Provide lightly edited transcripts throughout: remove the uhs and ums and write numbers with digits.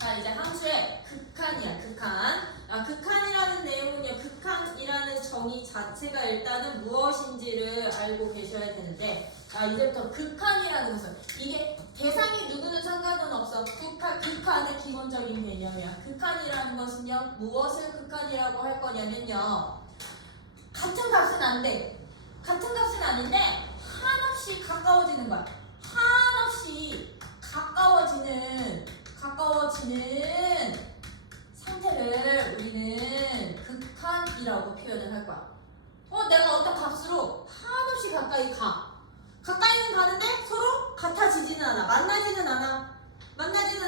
자, 이제 함수의 극한이야, 극한. 극한이라는 내용은요, 극한이라는 정의 자체가 일단은 무엇인지를 알고 계셔야 되는데, 이제부터 극한이라는 것은, 이게 대상이 누구는 상관은 없어. 극한의 기본적인 개념이야. 극한이라는 것은요, 무엇을 극한이라고 할 거냐면요, 같은 값은 안 돼. 같은 값은 아닌데, 한없이 가까워지는 거야. 한없이 가까워지는 상태를 우리는 극한이라고 표현을 할 거야. 내가 어떤 값으로 한없이 가까이 가. 가까이는 가는데 서로 같아지지는 않아. 만나지는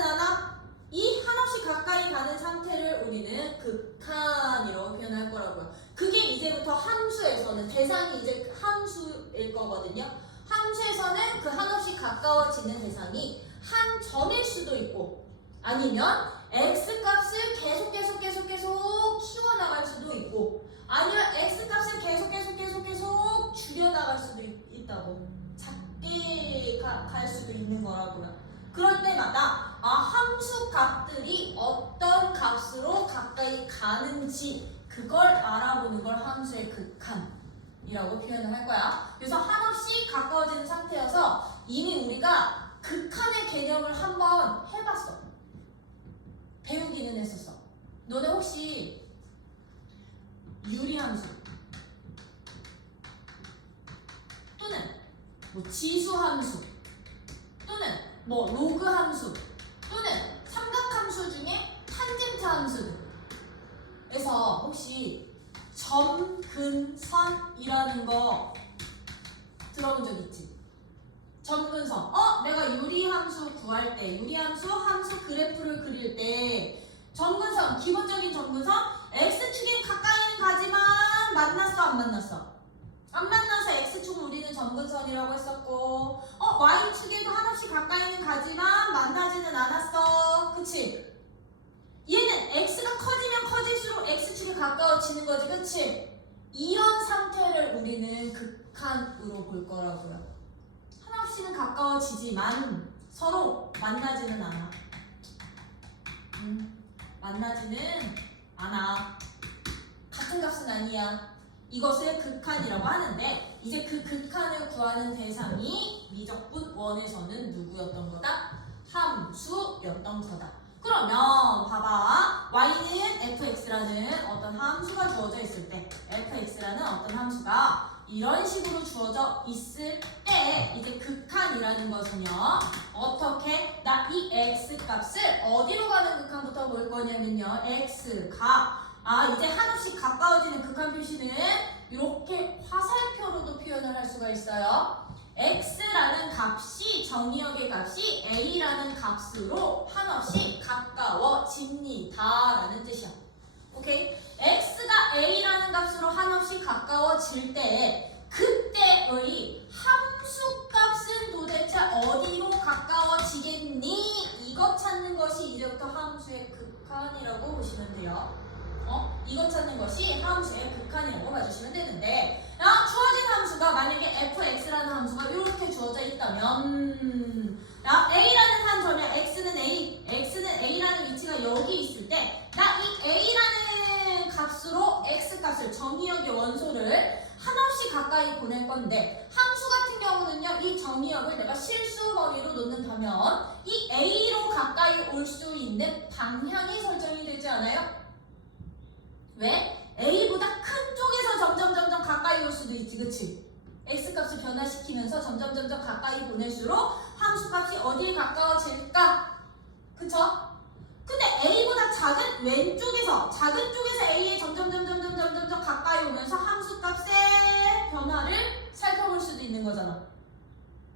않아. 이 한없이 가까이 가는 상태를 우리는 극한이라고 표현할 거라고요. 그게 이제부터 함수에서는 대상이 이제 함수일 거거든요. 함수에서는 그 한없이 가까워지는 대상이 한 점일 수도 있고 아니면 x값을 계속 키워나갈 수도 있고 아니면 x값을 계속 줄여나갈 수도 있다고. 작게 갈 수도 있는 거라고요. 그럴 때마다 함수 값들이 어떤 값으로 가까이 가는지 그걸 알아보는 걸 함수의 극한이라고 표현을 할 거야. 그래서 한없이 가까워지는 상태여서 이미 우리가 극한의 개념을 한번 해봤어. 배우기는 했었어. 너네 혹시 유리함수 또는 뭐 지수함수 또는 뭐 로그함수 또는 삼각함수 중에 탄젠트 함수에서 혹시 점근선이라는 거 들어본 적 있지? 점근선. 내가 유리함수 구할 때, 함수 그래프를 그릴 때 점근선, 기본적인 점근선 x축에 가까이는 가지만 만났어, 안 만났어? 안 만나서 x축을 우리는 점근선이라고 했었고 y축에도 한없이 가까이는 가지만 만나지는 않았어. 그치? 얘는 x가 커지면 커질수록 x축에 가까워지는 거지. 그치? 이런 상태를 우리는 극한으로 볼 거라고요. 한없이는 가까워지지만 서로 만나지는 않아. 만나지는 않아. 같은 값은 아니야. 이것을 극한이라고 하는데 이제 그 극한을 구하는 대상이 미적분 1에서는 누구였던 거다? 함수였던 거다. 그러면 봐봐. y는 fx라는 어떤 함수가 주어져 있을 때 fx라는 어떤 함수가 이런 식으로 주어져 있을 때 이제 극한이라는 것은요. 어떻게? 나 이 x값을 어디로 가는 극한부터 볼 거냐면요. x가 이제 한없이 가까워지는 극한 표시는 이렇게 화살표로도 표현을 할 수가 있어요. x라는 값이 정의역의 값이 a라는 값으로 한없이 가까워집니다 라는 뜻이야. 오케이? x가 a라는 값으로 한없이 가까워질 때 그때의 함수값은 도대체 어디로 가까워지겠니? 이것 찾는 것이 이제부터 함수의 극한이라고 보시면 돼요. 이것 찾는 것이 함수의 극한이라고 봐주시면 되는데 주어진 함수가 만약에 fx라는 함수가 이렇게 주어져 있다면 a라는 한 점이야. x는 a라는 위치가 여기 있을 때 나 이 a라는 값으로 x값을 정의역의 원소를 한없이 가까이 보낼 건데 함수 같은 경우는요. 이 정의역을 내가 실수 범위로 놓는다면 이 a로 가까이 올 수 있는 방향이 설정이 되지 않아요? 왜? a보다 큰 쪽에서 점점 가까이 올 수도 있지. 그치? x값을 변화시키면서 점점 가까이 보낼수록 함수값이 어디에 가까워질까? 그쵸? 근데 a보다 작은 왼쪽에서 작은 쪽에서 a에 점점 가까이 오면서 함수값의 변화를 살펴볼 수도 있는 거잖아.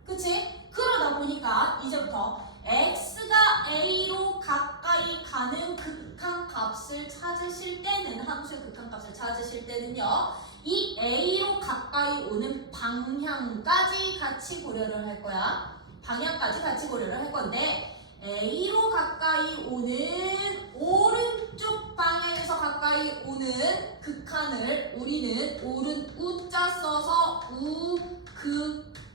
그치? 그러다 보니까 이제부터 x가 a로 가까이 가는 극한값을 찾으실 때는 함수의 극한값을 찾으실 때는요. 이 a로 가까이 오는 방향까지 같이 고려를 할 거야. 방향까지 같이 고려를 할 건데 a로 가까이 오는 오른쪽 방향에서 가까이 오는 극한을 우리는 오른 우자 써서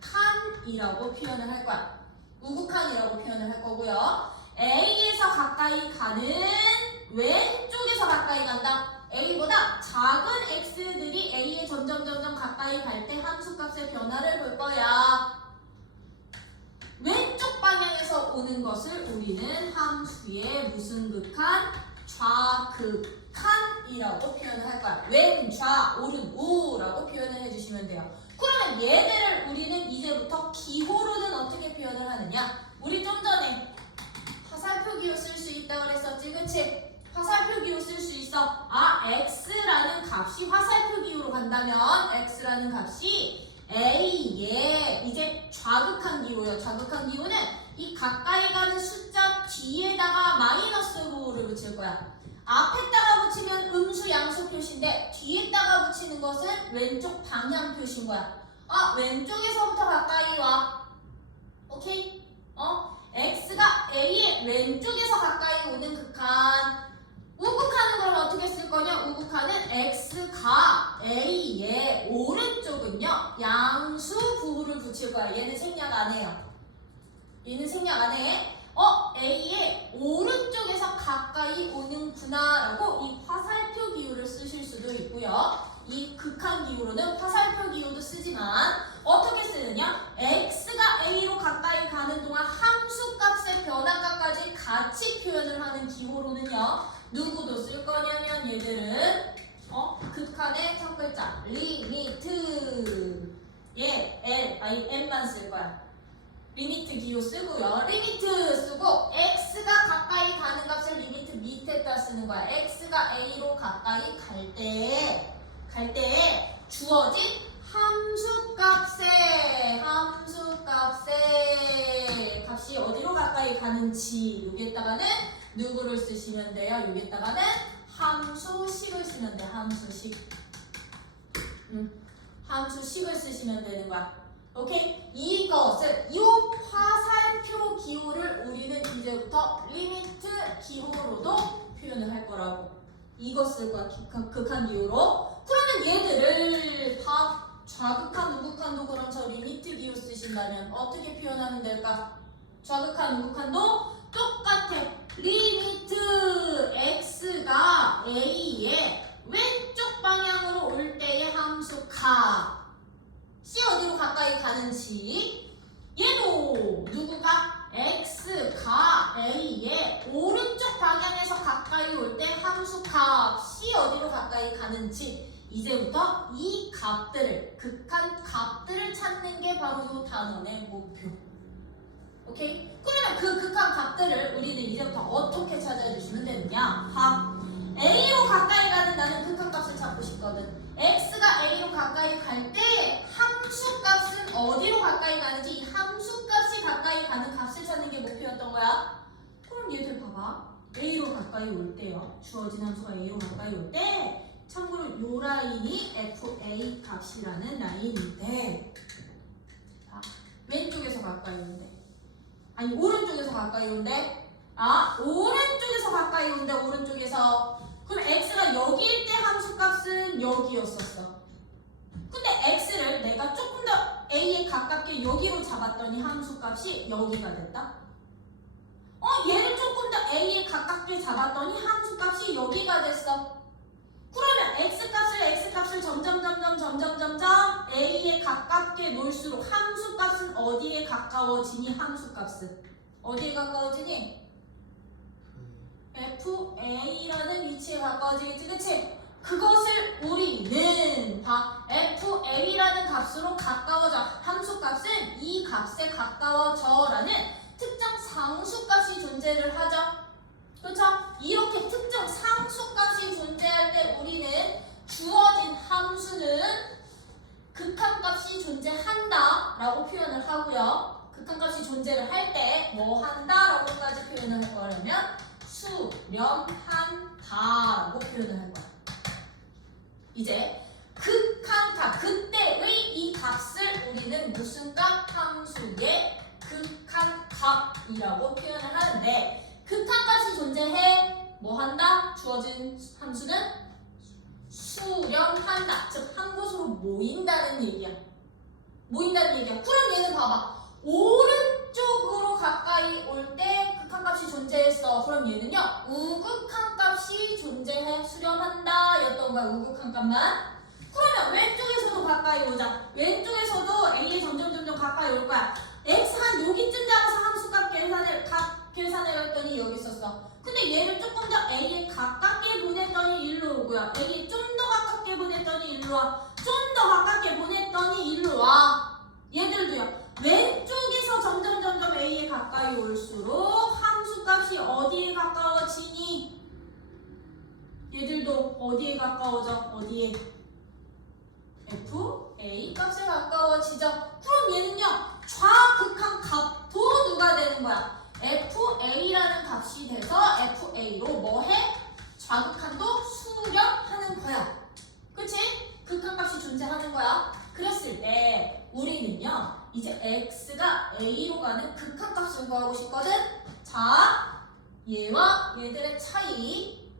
우극한이라고 표현을 할 거야. 우극한이라고 표현을 할 거고요. A에서 가까이 가는 왼쪽에서 가까이 간다. A보다 작은 x들이 A에 점점 가까이 갈 때 함수값의 변화를 볼 거야. 왼쪽 방향에서 오는 것을 우리는 함수의 무슨 극한? 좌극한이라고 표현을 할 거야. 왼, 좌, 오른, 우라고 표현을 해주시면 돼요. 그러면 얘들을 우리는 이제부터 기호로는 어떻게 표현을 하느냐? 우리 좀 전에 화살표 기호 쓸 수 있다고 그랬었지, 그치? 화살표 기호 쓸 수 있어. 아, x라는 값이 화살표 기호로 간다면 x라는 값이 A의 이제 좌극한 기호예요. 좌극한 기호는 이 가까이 가는 숫자 뒤에다가 마이너스를 붙일 거야. 앞에다가 붙이면 음수 양수 표시인데 뒤에다가 붙이는 것은 왼쪽 방향 표시인 거야. 아, 왼쪽에서부터 가까이 와. 오케이? x가 A의 왼쪽에서 가까이 오는 극한. 우극한은 그럼 어떻게 쓸 거냐? 우극한은 x가 A의 오른쪽은요 양수 부호를 붙일 거야. 얘는 생략 안 해요. 얘는 생략 안 해. A의 오른쪽에서 가까이 오는구나 라고 이 화살표 기호를 쓰실 수도 있고요. 이 극한 기호로는 화살표 기호도 쓰지만 어떻게 쓰느냐? x가 A로 가까이 가는 동안 함수 값의 변화값까지 같이 표현을 하는 기호로는요. 누구도 쓸 거냐면 얘들은 극한의 첫 글자 리미트 M만 쓸 거야. 리미트 기호 쓰고요. 리미트 쓰고 x가 가까이 가는 값을 리미트 밑에다 쓰는 거야. x가 A로 가까이 갈 때 주어진 함수값의 값이 어디로 가까이 가는지 여기에다가는 누구를 쓰시면 돼요? 여기에다가는 함수식을 쓰면 돼. 함수식을 쓰시면 되는 거야. 오케이? 이것은 이 화살표 기호를 우리는 이제부터 리미트 기호로도 표현을 할 거라고. 이거 쓸 거야. 극한 기호로. 그러면 얘들을 좌극한, 우극한도 그럼 저 리미트 기호 쓰신다면 어떻게 표현하면 될까? 좌극한, 우극한도 똑같아. 리미트 x가 A의 왼쪽 방향으로 올 때의 함수 C 어디로 가까이 가는지 얘도 누구가 x가 A의 오른쪽 방향에서 가까이 올 때 함수 C 어디로 가까이 가는지 이제부터 이 값들을 극한 값들을 찾는 게 바로 이 단원의 목표. 오케이? 그러면 그 극한 값들을 우리는 이제부터 어떻게 찾아주시면 되느냐? A로 가까이 가는 나는 극한 값을 찾고 싶거든. x가 A로 가까이 갈 때 함수 값은 어디로 가까이 가는지 이 함수 값이 가까이 가는 값을 찾는 게 목표였던 거야. 그럼 얘들 봐봐. A로 가까이 올 때요. 주어진 함수가 A로 가까이 올 때 참고로 요 라인이 FA 값이라는 라인인데 왼쪽에서 가까이 온대. 아니 오른쪽에서 가까이 온대. 오른쪽에서 가까이 온대. 오른쪽에서. 그럼 x가 여기일 때 함수값은 여기였었어. 근데 x를 내가 조금 더 a에 가깝게 여기로 잡았더니 함수값이 여기가 됐다. 얘를 조금 더 a에 가깝게 잡았더니 함수값이 여기가 됐어. 그러면 x값을 점점 a에 가깝게 놓을수록 함수값은 어디에 가까워지니? 함수값은 어디에 가까워지니? FA라는 위치에 가까워지겠지, 그치? 그것을 우리는 FA라는 값으로 가까워져. 함수값은 이 값에 가까워져라는 특정 상수값이 존재를 하죠. 그렇죠? 이렇게 특정 상수값이 존재할 때 우리는 주어진 함수는 극한값이 존재한다 라고 표현을 하고요. 극한값이 존재를 할 때 뭐 한다 라고까지 표현을 할 거라면 수렴한다라고 표현을 할 거야. 이제 극한값, 그때의 이 값을 우리는 무슨 값? 함수의 극한값이라고 표현을 하는데 극한값이 존재해 뭐 한다? 주어진 함수는 수렴한다. 즉 한 곳으로 모인다는 얘기야. 그럼 얘는 봐봐. 오른쪽으로 가까이 올 때 극한값이 존재했어. 그럼 얘는요 우극한값이 존재해 수렴한다 였던 거야. 우극한값만. 그러면 왼쪽에서도 가까이 오자. 왼쪽에서도 A에 점점 가까이 올 거야. X 한 여기쯤 잡아서 함수값 계산해 갔더니 여기 있었어. 근데 얘를 조금 더 A에 가깝게 보냈더니 일로 오고요. A에 좀 더 가깝게 보냈더니 일로 와. 좀 더 가깝게 보냈더니 일로 와. 얘들도요. 왼쪽에서 점점 A에 가까이 올수록 함수값이 어디에 가까워지니? 얘들도 어디에 가까워져? 어디에? F, A 값에 가까워지죠. 그럼 얘는요 좌극한 값도 누가 되는 거야? FA라는 값이 돼서 FA로 뭐해? 좌극한도 수렴하는 거야. 그치? 극한값이 존재하는 거야. 그랬을 때 우리는요 이제 X가 A로 가는 극한값을 구하고 싶거든. 자, 얘와 얘들의 차이.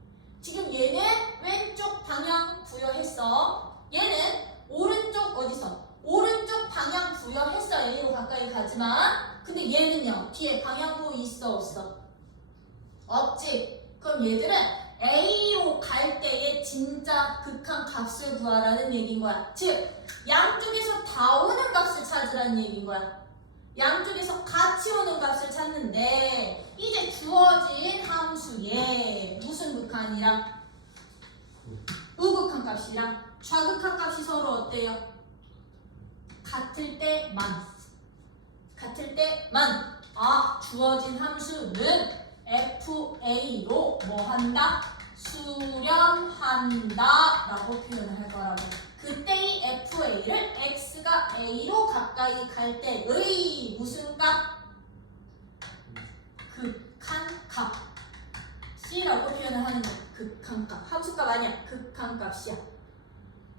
지금 얘는 왼쪽 방향 부여했어. 얘는 오른쪽 어디서? 오른쪽 방향 부여했어. A로 가까이 가지만. 근데 얘는요 뒤에 방향부 있어 없어? 없지. 그럼 얘들은 A로 갈 때의 진짜 극한 값을 구하라는 얘기인 거야. 즉 양쪽에서 다 오는 값을 찾으라는 얘기인 거야. 양쪽에서 같이 오는 값을 찾는데 이제 주어진 함수에 무슨 극한이랑 우극한 값이랑 좌극한 값이 서로 어때요? 같을 때만. 주어진 함수는 FA로 뭐 한다? 수렴한다 라고 표현을 할 거라고. 그때 이 FA를 X가 A로 가까이 갈 때의 무슨 값? 극한값 C라고 표현을 하는 거야. 극한값. 함수값 아니야. 극한값이야.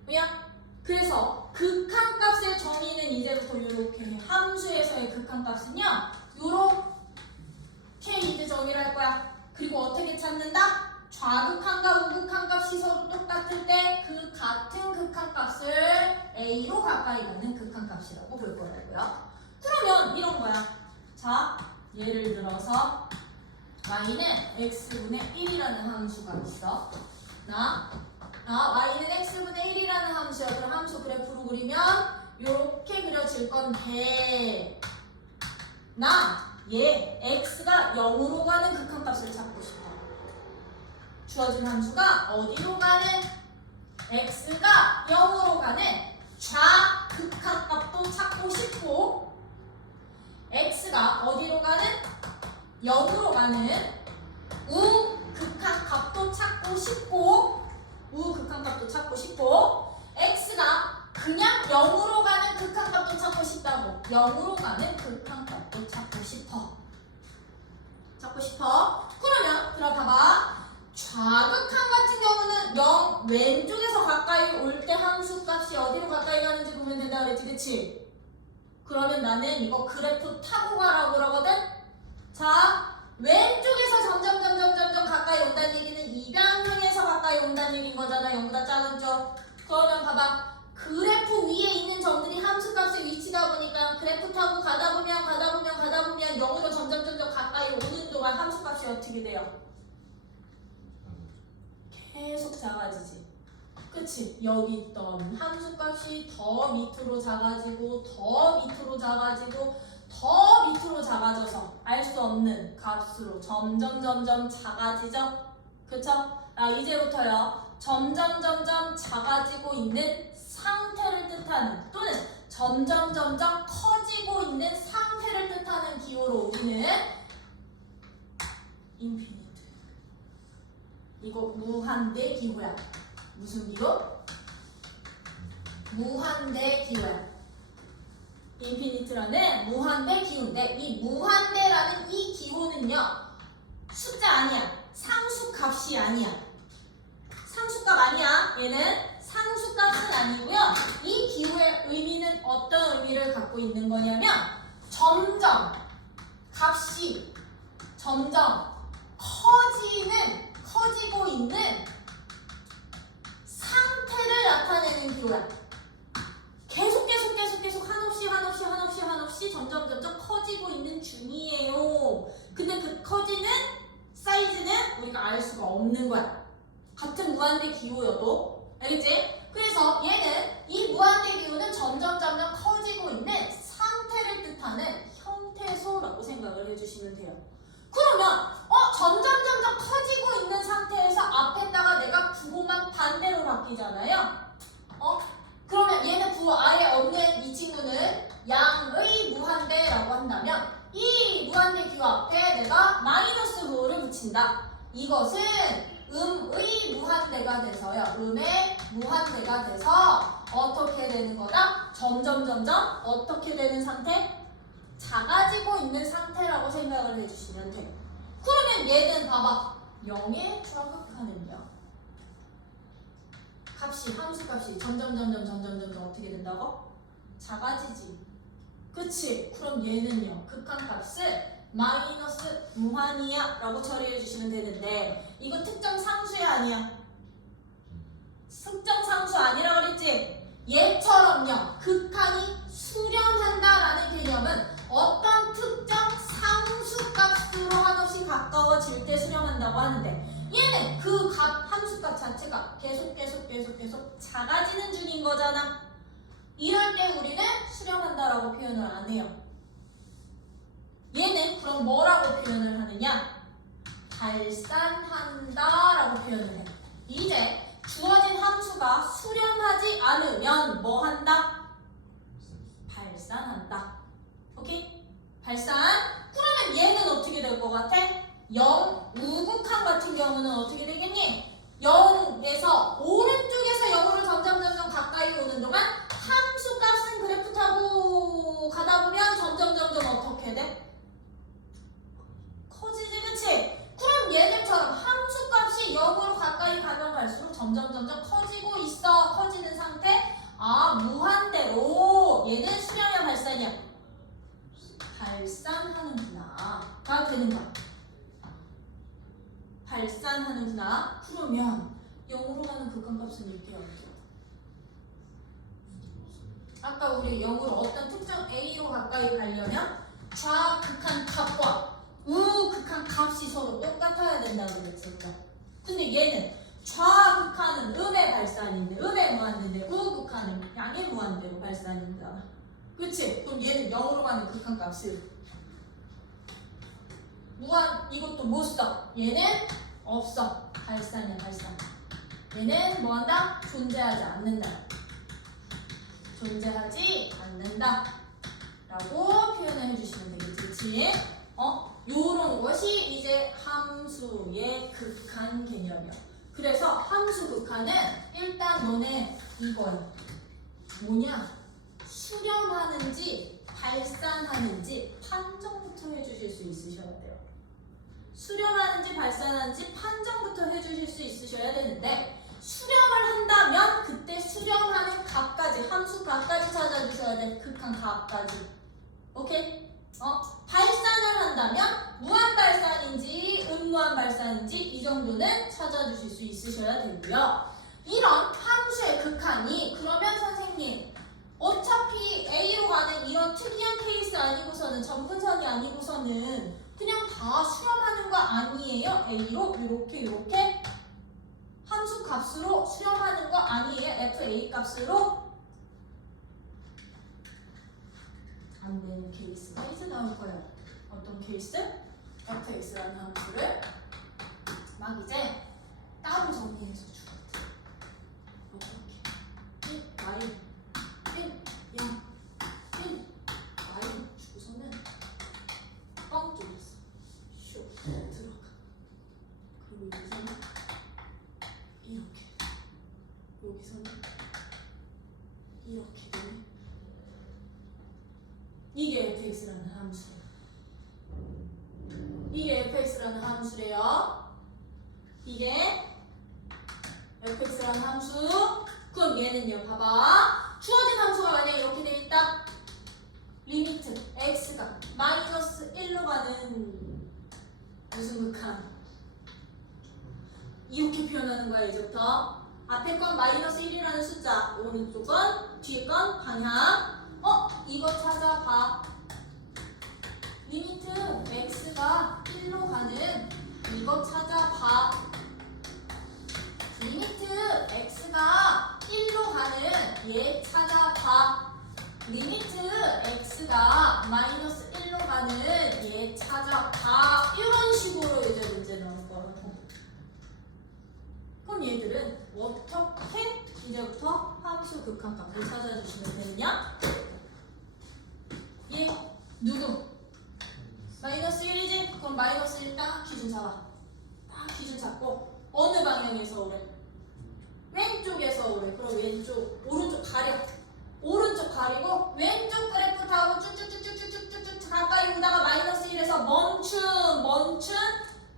왜냐? 그래서 극한값의 정의는 이제부터 이렇게 함수에서의 극한값은요 요렇게 이제 정의를 할 거야. 그리고 어떻게 찾는다? 좌극한과 우극한값이 서로 똑같을 때 그 같은 극한값을 A로 가까이 가는 극한값이라고 볼 거라고요. 그러면 이런 거야. 자, 예를 들어서 y는 x분의 1이라는 함수가 있어. y는 x분의 1이라는 함수야. 그럼 함수 그래프로 그리면 이렇게 그려질 건데 얘 x가 0으로 가는 극한값을 찾고 싶어. 주어진 함수가 어디로 가는? x가 0으로 가는 좌극한값도 찾고 싶고 x가 어디로 가는? 0으로 가는 우극한값도 찾고 싶고 x가 그냥 0으로 가는 극한값도 찾고 싶다고. 0으로 가는 극한값도 찾고 싶어. 그러면 들어봐봐. 좌극한 같은 경우는 0 왼쪽에서 가까이 올 때 함수값이 어디로 가까이 가는지 보면 된다 그랬지, 그치? 그러면 나는 이거 그래프 타고 가라고 그러거든? 자, 왼쪽에서 점점 가까이 온다는 얘기는 이 방향에서 가까이 온다는 얘기인 거잖아. 0보다 작은 쪽. 그러면 봐봐. 그래프 위에 있는 점들이 함수값의 위치다 보니까 그래프 타고 가다 보면 0으로 점점 가까이 오는 동안 함수값이 어떻게 돼요? 계속 작아지지. 그치? 여기 있던 함수값이 더 밑으로 작아지고 작아져서 알 수 없는 값으로 점점 작아지죠? 그쵸? 이제부터요 점점 작아지고 있는 상태를 뜻하는 또는 점점 커지고 있는 상태를 뜻하는 기호로 우리는 인피니트, 이거 무한대 기호야. 무슨 기호? 무한대 기호야. 인피니트라는 무한대 기호인데 이 무한대라는 이 기호는요 숫자 아니야. 상수값이 아니야. 상수값 아니야. 얘는 상수값은 아니고요. 이 기호의 의미는 어떤 의미를 갖고 있는 거냐면 점점 값이 점점 커지고 있는 상태를 나타내는 기호야. 계속 한없이 점점 커지고 있는 중이에요. 근데 그 커지는 우리가 알 수가 없는 거야. 같은 무한대 기호여도. 알겠지? 그래서 얘는 이 무한대 기호는 점점 커지고 있는 상태를 뜻하는 형태소라고 생각을 해주시면 돼요. 그러면 점점 커지고 있는 상태에서 앞에다가 내가 부호만 반대로 바뀌잖아요. 그러면 얘는 부호 아예 없는 이 친구는 양의 무한대라고 한다면 이 무한대 기호 앞에 내가 마이너스 부호를 붙인다. 이것은 음의 무한대가 돼서요. 음의 무한대가 돼서 어떻게 되는 거다? 점점 어떻게 되는 상태? 작아지고 있는 상태라고 생각을 해주시면 돼요. 그러면 얘는 봐봐. 0의 좌극하는요. 값이 함수값이 점점 어떻게 된다고? 작아지지. 그치? 그럼 얘는요. 극한값을 마이너스 무한이야 라고 처리해 주시면 되는데 이거 특정 상수야 아니야? 특정 상수 아니라 그랬지? 얘처럼요. 극한이 수렴한다 라는 개념은 어떤 특정 상수값으로 한없이 가까워질 때 수렴한다고 하는데 얘는 그 함수값 자체가 계속 작아지는 중인 거잖아. 이럴 때 우리는 수렴한다라고 표현을 안 해요. 얘는 그럼 뭐라고 표현을 하느냐? 발산한다라고 표현을 해. 이제 주어진 함수가 수렴하지 않으면 뭐 한다? 발산한다. 오케이? 발산. 그러면 얘는 어떻게 될 것 같아? 0, 우극한 같은 경우는 어떻게 되겠니? 0에서 오른쪽에서 0으로 점점 가까이 오는 동안 함수 값은 그래프 타고 가다 보면 점점 어떻게 돼? 커지지, 그치? 그럼 얘들처럼 함수 값이 0으로 가까이 가면 갈수록 점점 커지고 있어. 커지는 상태. 무한대로 얘는 수렴이야 발산이야? 발산하는구나 가 되는 거야. 발산하는구나. 그러면 0으로 가는 극한값은 이렇게 어떻게? 아까 우리 0으로 어떤 특정 A로 가까이 가려면 좌극한 값과 우극한 값이 서로 똑같아야 된다고 그랬었죠. 근데 얘는 좌극한은 음의 발산인데 음의 무한대인데 우극한은 양의 무한대로 발산인다. 그치? 그럼 얘는 0으로 가는 극한 값을 무한 이것도 못 써. 얘는 없어. 발산이야 발산. 얘는 뭐한다? 존재하지 않는다. 존재하지 않는다 라고 표현을 해주시면 되겠지. 그치? 요런 것이 이제 함수의 극한 개념이야. 그래서 함수 극한은 일단 너네 이거야. 뭐냐? 수렴하는지 발산하는지 판정부터 해주실 수 있으셔야 돼요. 수렴하는지 발산하는지 판정부터 해주실 수 있으셔야 되는데 수렴을 한다면 그때 수렴하는 값까지 함수 값까지 찾아주셔야 돼. 극한 값까지. 오케이? 발산을 한다면 무한 발산인지 음무한 발산인지 이 정도는 찾아주실 수 있으셔야 되고요. 이런 함수의 극한이 그러면 선생님 어차피 A로 가는 이런 특이한 케이스 아니고서는 점분선이 아니고서는 그냥 다 수렴하는 거 아니에요? A로 이렇게 함수 값으로 수렴하는 거 아니에요? FA 값으로? 안 되는 케이스가 이제 나올 거예요. 어떤 케이스? fx라는 함수를 막 이제 따로 정리해서 주거든. 이렇게 1, y, 1, 0, 1, y 주고서는 뻥 뚫렸어. 슉 들어가. 그리고 여기서는 이렇게. 여기서는 이렇게 되네. 이게 fx라는 함수예요. 이게 fx라는 함수래요. 이게 fx라는 함수. 그럼 얘는요, 봐봐. 주어진 함수가 만약에 이렇게 되어 있다. 리미트 x가 마이너스 1로 가는 무슨 극한. 이렇게 표현하는 거야, 이제부터. 앞에 건 마이너스 1이라는 숫자, 오른쪽 건, 뒤에 건 방향. 이거 찾아봐. 리미트 x가 1로 가는 이거 찾아봐. 리미트 x가 1로 가는 얘 찾아봐. 리미트 x가 마이너스 1로 가는 얘 찾아봐. 이런 식으로 이제 문제 나올 거라고. 그럼 얘들은 어떻게 이제부터 함수 극한값을 찾아주시면 되느냐? 얘 누구? 마이너스 1이지? 그럼 마이너스 1 딱 기준 잡아. 딱 기준 잡고 어느 방향에서 오래? 왼쪽에서 오래. 그럼 왼쪽, 오른쪽 가려. 오른쪽 가리고 왼쪽 그래프 타고 쭉쭉쭉쭉쭉쭉쭉 가까이 오다가 마이너스 1에서 멈춘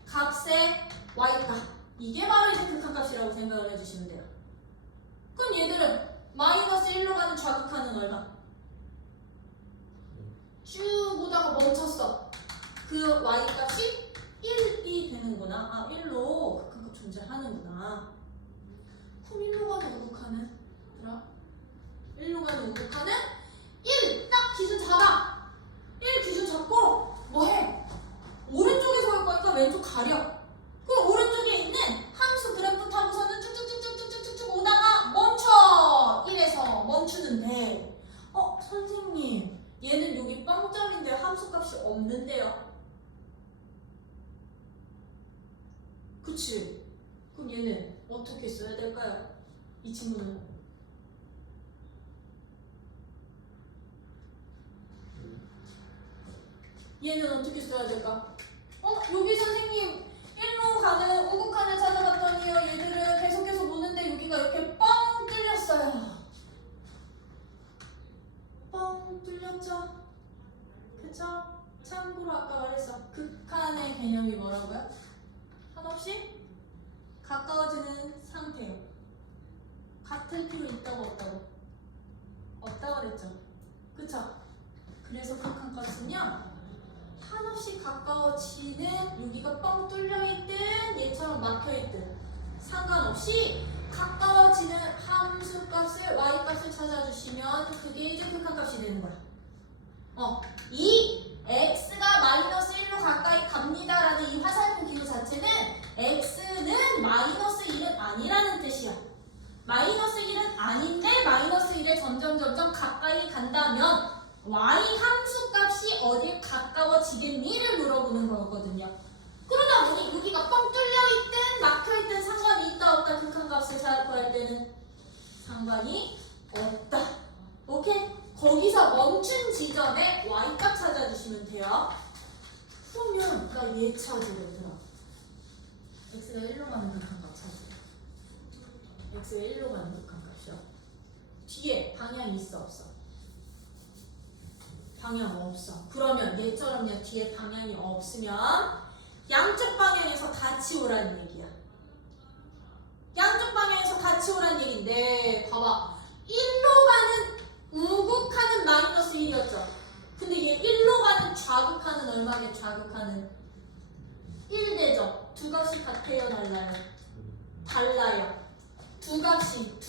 값의 y값. 이게 바로 이제 극한값이라고 생각을 해주시면 돼요. 그럼 얘들은 마이너스 1로 가는 좌극한은 얼마? 쭉 오다가 멈췄어. 그 y값이 1이 되는구나. 아, 1로 극한값 존재하는구나. 그럼 1로 가는 우극한은? 얘들아, 1로 가는 우극한은 1! 딱 기준 잡아! 1 기준 잡고 뭐해? 오른쪽에서 올 거니까 왼쪽 가려. 그 오른쪽에 있는 함수 그래프 타고서는 쭉쭉쭉쭉쭉쭉쭉 오다가 멈춰! 1에서 멈추는데 선생님 얘는 여기 빵점인데 함수값이 없는데요? 그치? 그럼 얘는 어떻게 써야 될까요? 이 친구는 얘는 어떻게 써야 될까? 여기 선생님 1로 가는 우극한을 찾아봤더니요 얘들은 계속해서 보는데 여기가 이렇게 뻥 뚫렸어요. 뻥 뚫렸죠? 그쵸? 참고로 아까 말했어. 극한의 개념이 뭐라고요? 한없이 가까워지는 상태요. 같을 필요 있다고 없다고? 없다고 그랬죠? 그쵸? 그래서 극한값은요 한없이 가까워지는 여기가 뻥 뚫려있든 얘처럼 막혀있든 상관없이 가까워지는 함수값을 y값을 찾아주시면 그게 이제 극한값이 되는 거야. 이 x가 마이너스 1로 가까이 갑니다라는 이 화살표 기호 자체는 x는 마이너스 1은 아니라는 뜻이야. 마이너스 1은 아닌데 마이너스 1에 점점 가까이 간다면 y 함수값이 어딜 가까워지겠니를 물어보는 거거든요. 그러다 보니 여기가 뻥 뚫려있든 막혀있든 상관이 있다 없다 극한값을 구할 때는 상관이 없다. 오케이? 거기서 멈춘 지점에 y값 찾아주시면 돼요. 그러면 나 얘 찾으려더라. x가 1로 가는 극한값 찾으래. x가 1로 가는 극한값이요. 뒤에 방향이 있어 없어? 방향 없어. 그러면 얘처럼 뒤에 방향이 없으면 양쪽 방향에서 같이 오라는 얘기야. 양쪽 방향에서 같이 오라는 얘기인데 봐봐. 1로 가는 우극한은 마이너스 1이었죠. 근데 얘 1로 가는 좌극한은 얼마게? 좌극한은 1 되죠. 두 값이 같아요 달라요? 달라요. 두 값이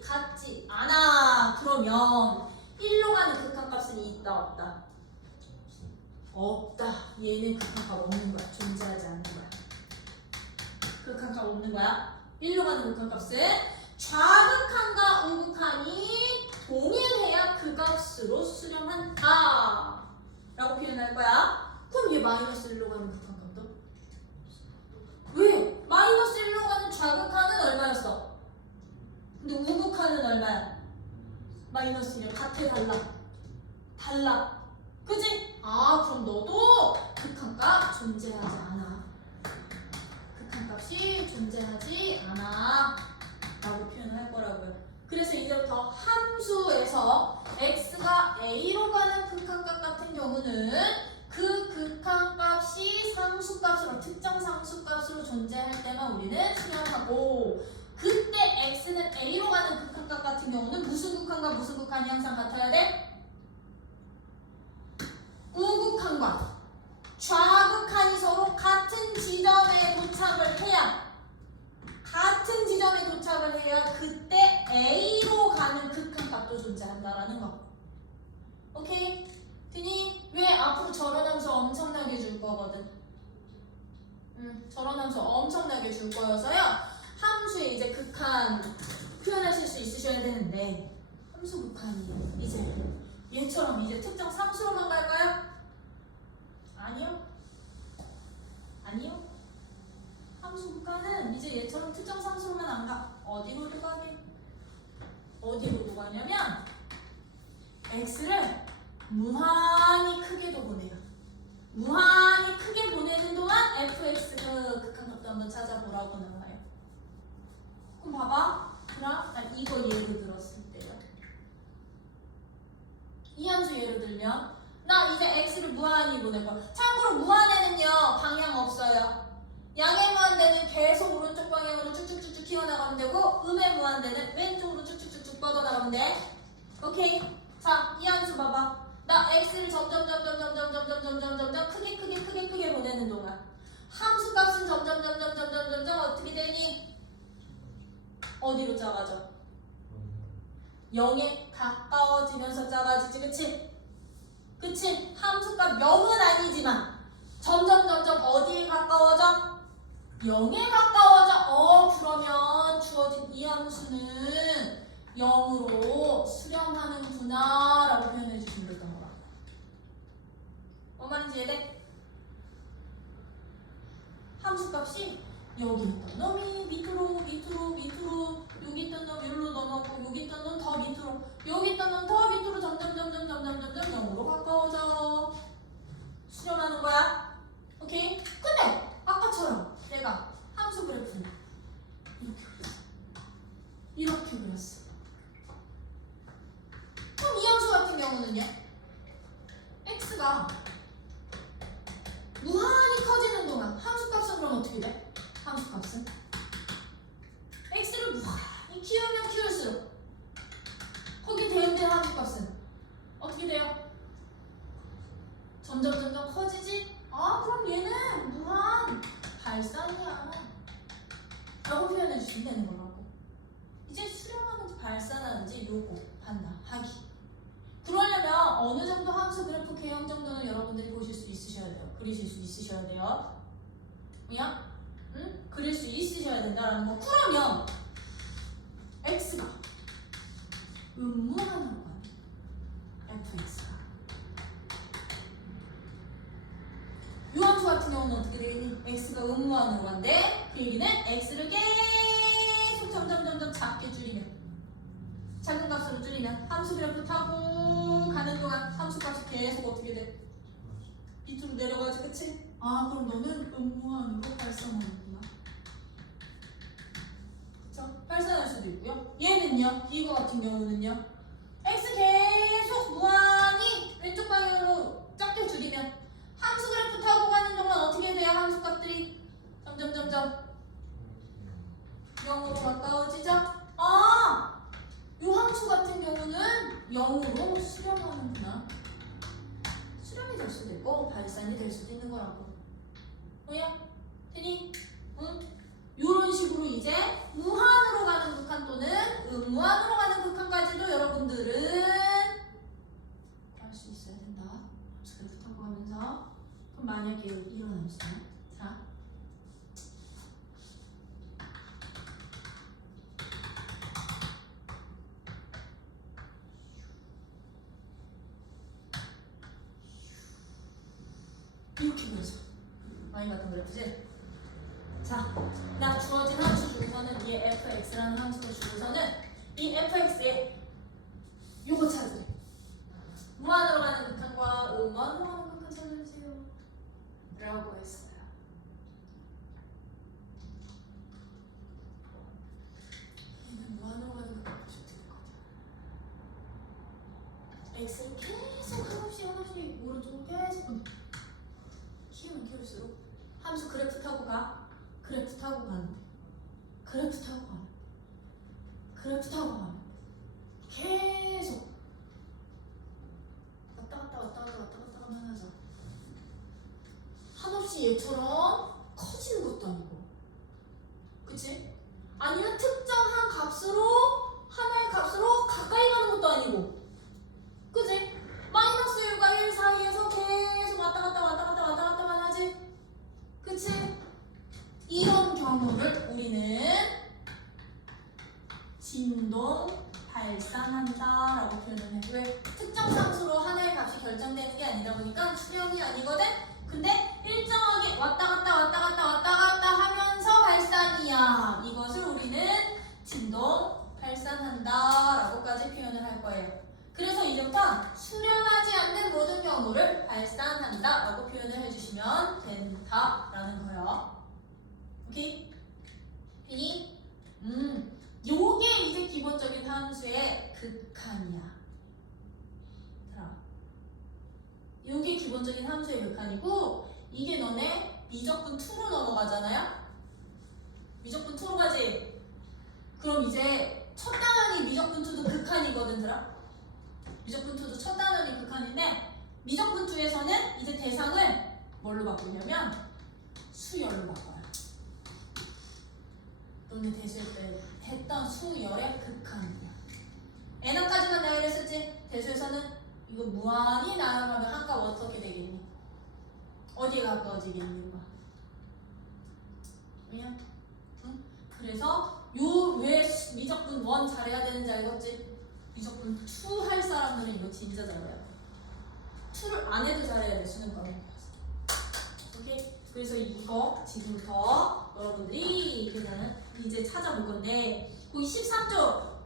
같지 않아. 그러면 1로 가는 극한값은 있다 없다? 없다. 얘는 극한값 없는 거야. 존재하지 않는 거야. 극한값 없는 거야. 1로 가는 극한값은 좌극한과 우극한이 동일해야 그 값으로 수렴한다 라고 표현할 거야. 그럼 얘 마이너스 1로 가는 극한값도? 왜? 마이너스 1로 가는 좌극한은 얼마였어? 근데 우극한은 얼마야? 마이너스 1이야. 같아 달라. 그치? 그럼 너도 극한값 존재하지 않아. 극한값이 존재하지 않아 라고 표현할 거라고요. 그래서 이제부터 함수에서 x가 a로 가는 극한값 같은 경우는 그 극한값이 상수값으로 특정 상수값으로 존재할 때만 우리는 수렴하고, 그때 x는 a로 가는 극한값 같은 경우는 무슨 극한과 무슨 극한이 항상 같아야 돼? 우극한과 좌극한이 서로 같은 지점에 도착을 해야 그때 a로 가는 극한값도 존재한다라는 거. 오케이? 드니 왜 앞으로 저런 함수 엄청나게 줄 거거든. 저런 함수 엄청나게 줄 거여서요. 함수의 이제 극한 표현하실 수 있으셔야 되는데 함수 극한이 이제 얘처럼 이제 특정 상수로만 갈까요? 아니요. 아니요. 함수 극한은 이제 얘처럼 특정 상수로만 안 가. 어디로도 가게? 어디로도 가냐면 x를 무한히 크게도 보내요. 무한히 크게 보내는 동안 fx 그 극한값도 한번 찾아보라고 나와요. 그럼 봐봐. 그럼 나 이거 예를 들었을 때요. 이 함수 예를 들면 나 이제 x를 무한히 보낼 거야. 참고로 무한에는요 방향 없어요. 양의 무한대는 계속 오른쪽 방향으로 쭉쭉쭉쭉 튀어나가면 되고 음의 무한대는 왼쪽으로 쭉쭉쭉쭉 뻗어나가면 돼. 오케이? 자, 이 함수 봐봐. 나 x를 점점 크게 보내는 동안 함수 값은 점점 어떻게 되니? 어디로 작아져? 0에 가까워지면서 작아지지, 그치? 그치? 함수값 0은 아니지만 점점 어디에 가까워져? 0에 가까워져. 그러면 주어진 이 함수는 0으로 수렴하는구나 라고 표현해 주시면 됐던 거야. 뭔 말인지 이해돼? 함수값이 여기 있던 놈이 밑으로 여기 있던 놈 여기로 넘어가고 여기 있던 놈 더 밑으로 여기 있던 놈 더 밑으로 점점 0으로 가까워져 수렴하는 거야. 오케이? 근데 아까처럼 내가 함수 그래프는 이렇게 그렸어. 그럼 이 함수 같은 경우는요? x가 무한히 커지는 동안 함수값은 그럼 어떻게 돼? 함수값은 x를 무한히 키우면 키울수록 거기에 대응되는 함수값은 어떻게 돼요? 점점 커지지? 그럼 얘는 무한 발산이야 라고 표현해 주시면 되는 거라고. 이제 수렴하는지 발산하는지 요거 판단하기. 그러려면 어느 정도 함수 그래프 개형 정도는 여러분들이 보실 수 있으셔야 돼요. 그리실 수 있으셔야 돼요. 그냥 그릴 수 있으셔야 된다라는 거. 그러면 x가 음무한으로 가는 fx가 이 함수 같은 경우는 어떻게 되겠니? x가 음무한으로 간대. 그 얘기는 x를 계속 점점 작게 줄이면 작은 값으로 줄이면 함수 그래프 타고 가는 동안 함수 값이 계속 어떻게 돼? 밑으로 내려가지, 그치? 그럼 너는 음무한으로 발산하는구나. 그쵸? 발산할 수도 있고요. 얘는요, 이거 같은 경우는요, x 계속 무한히 왼쪽 방향으로 작게 줄이면 함수 그래프 타고 가는 동안 어떻게 돼요? 함수 값들이 점점 0으로 가까워지죠? 이 함수 같은 경우는 0으로 수렴하는구나. 수렴이 될 수도 있고 발산이 될 수도 있는 거라고. 뭐야? 되니? 응? 이런 식으로 이제 무한으로 가는 극한 또는 음무한으로 가는 극한까지도 여러분들은 할 수 있어야 된다. 함수 그래프 타고 가면서. 그럼 만약에 이런 함수는 자. 이렇게 그려져. 많이 봤던 그래프지? 자, 나 주어진 함수 중에서는 이 fx라는 함수를 주고서는 이 fx에 요거 찾으래. 무한으로 가는 극한과 음무한으로 가는 극한 찾아주세요 라고 했어요. 얘는 무한으로 가는 극한 보셔도 될 것 같아요. x를 계속 한없이 오른쪽으로 계속 키우면 키울수록 함수 그래프 타고 가. 그래프 타고 가는데 그래프 타고 가는데 그래프 타고 가는데 계속 왔다 갔다 하면 하죠. 한없이 얘처럼 커지는 것도 아니고, 그치? 아니면 특정한 값으로 하나의 값으로 가까이 가는 것도 아니고, 그치? 마이너스 1과 1 사이에서 계속 왔다 갔다만 하지? 그치? 경우를 우리는 진동 발산한다 라고 표현을 해. 왜? 특정 상수로 하나의 값이 결정되는 게 아니다 보니까 수렴이 아니거든? 근데 일정하게 왔다 갔다 왔다 갔다 왔다 갔다 하면서 발산이야. 이것을 우리는 진동 발산한다 라고까지 표현을 할 거예요. 그래서 이제부터 수렴하지 않는 모든 경우를 발산한다 라고 표현을 해주시면 된다 라는 거예요. 오케이? 이 요게 이제 기본적인 함수의 극한이야. 자, 요게 기본적인 함수의 극한이고 이게 너네 미적분 2로 넘어가잖아요? 미적분 2로 가지? 그럼 이제 첫 단원이 미적분 2도 극한이거든, 들아? 미적분 2도 첫 단원이 극한인데 미적분 2에서는 이제 대상을 뭘로 바꾸냐면 수열로 바꿔요. 너네 대수할 때 했던 수열의 극한이야. n까지만 내가 이랬었지? 대수에서는 이거 무한히 나열하면 한값 어떻게 되겠니? 어디에 가까워지겠니? 이거. 왜냐? 응? 그래서 요 왜 미적분 1 잘해야 되는지 알겠지? 미적분 2 할 사람들은 이거 진짜 잘해야 돼. 2를 안 해도 잘해야 돼, 수능 과목. 오케이? 그래서 이거 지금부터 여러분들이 그냥 이제 찾아볼 건데 거기 13쪽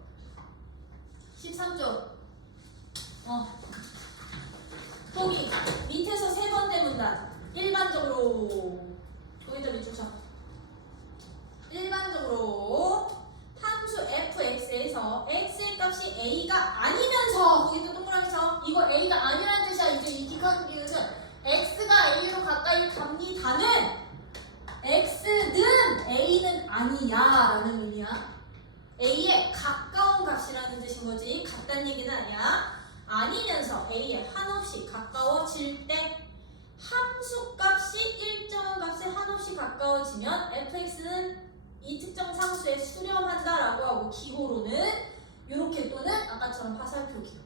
거기 밑에서 세 번째 문단 일반적으로 거기다 밑줄 쳐. 일반적으로 함수 fx에서 x의 값이 a가 아니면서 거기다 동그라미 쳐. 이거 a가 아니라는 뜻이야. 이제 이 기간 기획은 x가 a로 가까이 갑니다는 x는 a는 아니야 라는 의미야. a에 가까운 값이라는 뜻인 거지. 같다는 얘기는 아니야. 아니면서 a에 한없이 가까워질 때 함수 값이 일정한 값에 한없이 가까워지면 fx는 이 특정 상수에 수렴한다 라고 하고 기호로는 이렇게 또는 아까처럼 화살표기로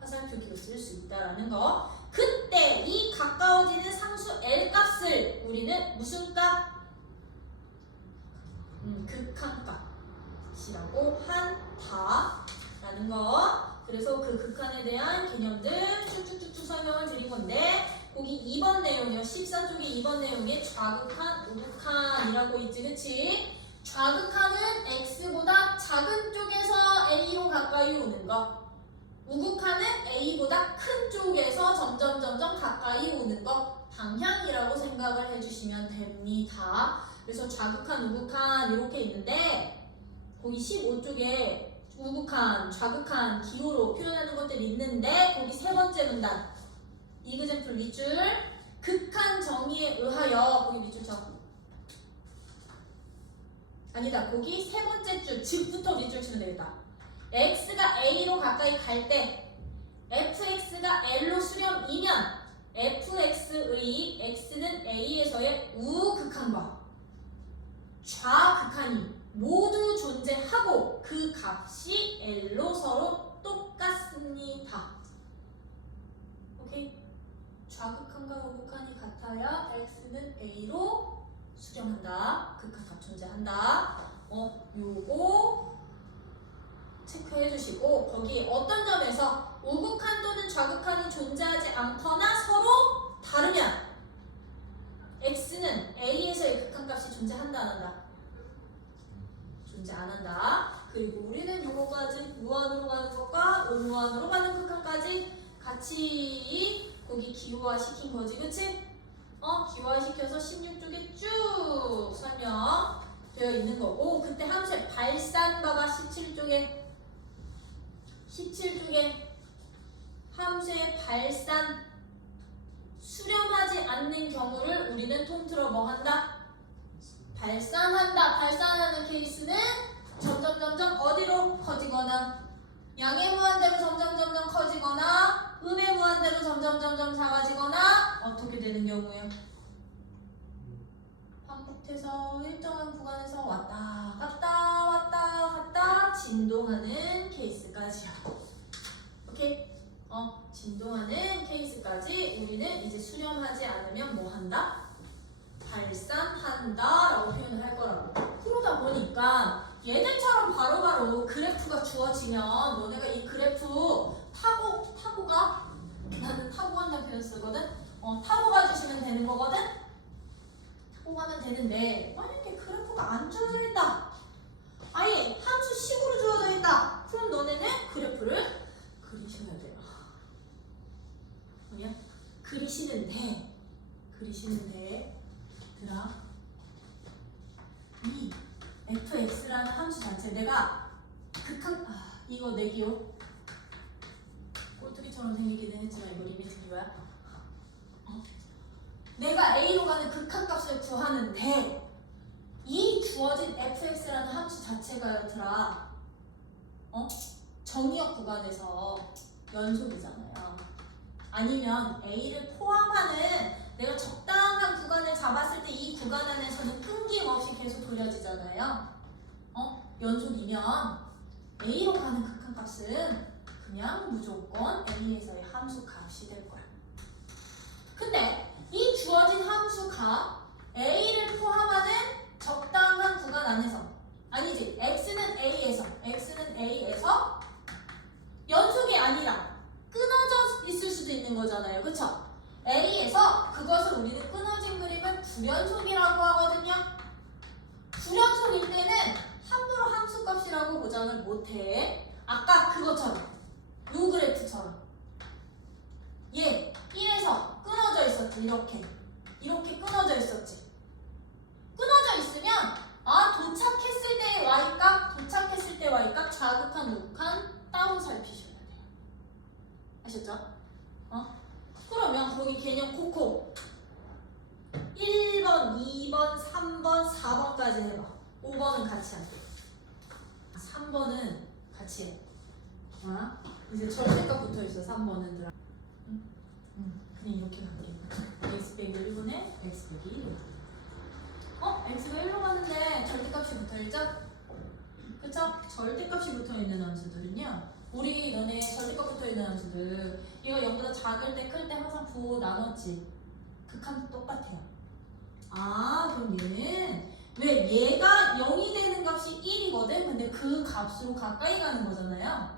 화살표기로 쓸 수 있다라는 거. 그때 이 가까워지는 상수 L 값을 우리는 무슨 값? 극한값이라고 한다라는 거. 그래서 그 극한에 대한 개념들 쭉쭉쭉쭉 설명을 드린 건데 거기 2번 내용이요. 14쪽에 2번 내용에 좌극한, 우극한이라고 있지, 그치? 좌극한은 x보다 작은 쪽에서 a로 가까이 오는 거. 우극한은 a보다 큰 쪽에서 점점 가까이 오는 것 방향이라고 생각을 해주시면 됩니다. 그래서 좌극한, 우극한 이렇게 있는데 거기 15쪽에 우극한, 좌극한, 기호로 표현하는 것들이 있는데 거기 세 번째 문단 이그젠플 밑줄 극한 정의에 의하여 거기 밑줄 쳐. 아니다. 거기 세 번째 줄 즉부터 밑줄 치면 되겠다. x가 a로 가까이 갈 때 fx가 l로 수렴이면 fx의 x는 a에서의 우극한과 좌극한이 모두 존재하고 그 값이 l로 서로 똑같습니다. 오케이? 좌극한과 우극한이 같아야 x는 a로 수렴한다. 극한값 존재한다. 요거 체크해 주시고 거기 어떤 점에서 우극한 또는 좌극한은 존재하지 않거나 서로 다르면 x는 a에서의 극한값이 존재한다 안 한다? 존재 안 한다. 그리고 우리는 요거까지 무한으로 가는 것과 무한으로 가는 극한까지 같이 거기 기호화 시킨 거지, 그치? 기호화 시켜서 16쪽에 쭉 설명되어 있는 거고 그때 함수의 발산 봐봐. 17쪽에 함수의 발산 수렴하지 않는 경우를 우리는 통틀어 뭐 한다? 발산한다. 발산하는 케이스는 점점 어디로 커지거나 양의 무한대로 점점 커지거나 음의 무한대로 점점 작아지거나 어떻게 되는 경우예요? 반복해서 일정한 구간에서 왔다 갔다 진동하는 케이스까지요. 오케이? 진동하는 케이스까지 우리는 이제 수렴하지 않으면 뭐 한다? 발산한다 라고 주어지면 너네가 이 그래프 타고가 나는 타고 간다는 표현 쓰거든. 타고 가주시면 되는 거거든. 타고 가면 되는데 만약에 그래프가 안 주어져 있다. 아예 함수 식으로 주어져 있다. 그럼 너네는 그래프를 그리셔야 돼요. 뭐냐? 그리시는데 얘들아 이 fx라는 함수 자체 내가 이거 내기요 꼴뚜기처럼 생기기는 했지만 이거 리미트 기호야. 내가 a로 가는 극한값을 구하는데 이 주어진 fx라는 함수 자체가 얘들아 정의역 구간에서 연속이잖아요. 아니면 a를 포함하는 내가 적당한 구간을 잡았을 때 이 구간 안에서는 끊김없이 계속 그려지잖아요. 연속이면 a로 가는 극한값은 그냥 무조건 a에서의 함수값이 될 거야. 근데 이 주어진 함수가 a를 포함하는 적당한 구간 안에서 아니지 x는 a에서 연속이 아니라 끊어져 있을 수도 있는 거잖아요. 그쵸? A에서 그것을 우리는 끊어진 그림을 불연속이라고 하거든요. 불연속일 때는 함부로 함수값이라고 보장을 못해. 아까 그것처럼 요 그래프처럼 얘 1에서 끊어져 있었지. 이렇게 끊어져 있었지. 끊어져 있으면 도착했을 때의 y값 좌극한 우극한 따로 살피셔야 돼요. 아셨죠? 그러면 거기 개념 코코 1번, 2번, 3번, 4번까지 해봐. 5번은 같이 할게. 3번은 같이 해. 이제 절대값 붙어있어. 3번은 그냥 이렇게 갈게. x 빼기 1분에 x 빼기 1분. x가 1로 가는데 절대값이 붙어있죠? 그쵸? 절대값이 붙어있는 함수들은요 우리 너네 절대값 붙어있는 함수들 이거 0보다 작을 때 클 때 항상 부호 나눴지. 극한도 똑같아요. 그럼 얘는 왜 얘가 0이 되는 값이 1이거든. 근데 그 값으로 가까이 가는 거잖아요.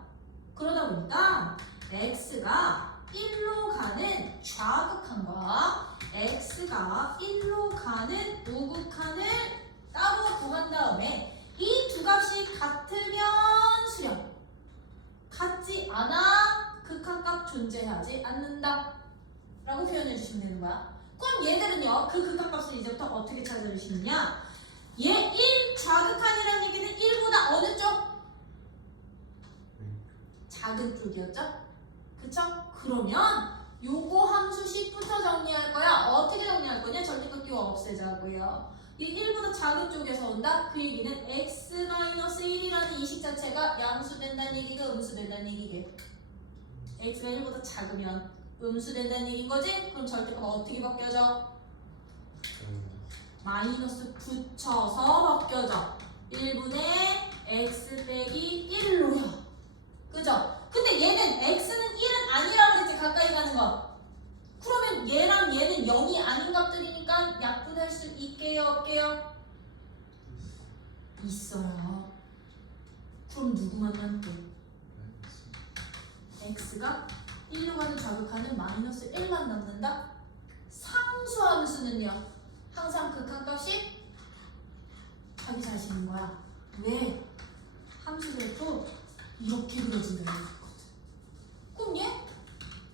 그러다 보니까 x가 1로 가는 좌극한과 x가 1로 가는 우극한을 따로 구한 다음에 이 두 값이 같으면 수렴, 같지 않아 극한값 존재하지 않는다 라고 표현해 주시면 되는 거야. 그럼 얘들은요 그 극한값을 이제부터 어떻게 찾아주시느냐, 얘 1 좌극한이라는 얘기는 1보다 어느 쪽? 작은 쪽이었죠? 그쵸? 그러면 요거 함수식부터 정리할 거야. 어떻게 정리할 거냐? 절대값 기호 없애자고요. 이 1보다 작은 쪽에서 온다? 그 얘기는 x-1이라는 이식 자체가 양수된다는 얘기가 음수된다는 얘기게. x가 1보다 작으면 음수된다는 얘기인 거지? 그럼 절대값 어떻게 바뀌어져? 마이너스 붙여서 바뀌어져. 1분의 x 빼기 1로요. 그죠? 근데 얘는 x는 1은 아니라고 그랬지. 가까이 가는 거. 그러면 얘랑 얘는 0이 아닌 값들이니까 약분할 수 있게요, 없게요? 있어요. 그럼 누구만 남게? x가 1로 가는 좌극하는 마이너스 1만 남는다? 상수함수는요 항상 극한값이 자기 자신인 거야. 왜? 함수들도 이렇게 그려진다는 거거든. 그럼 얘?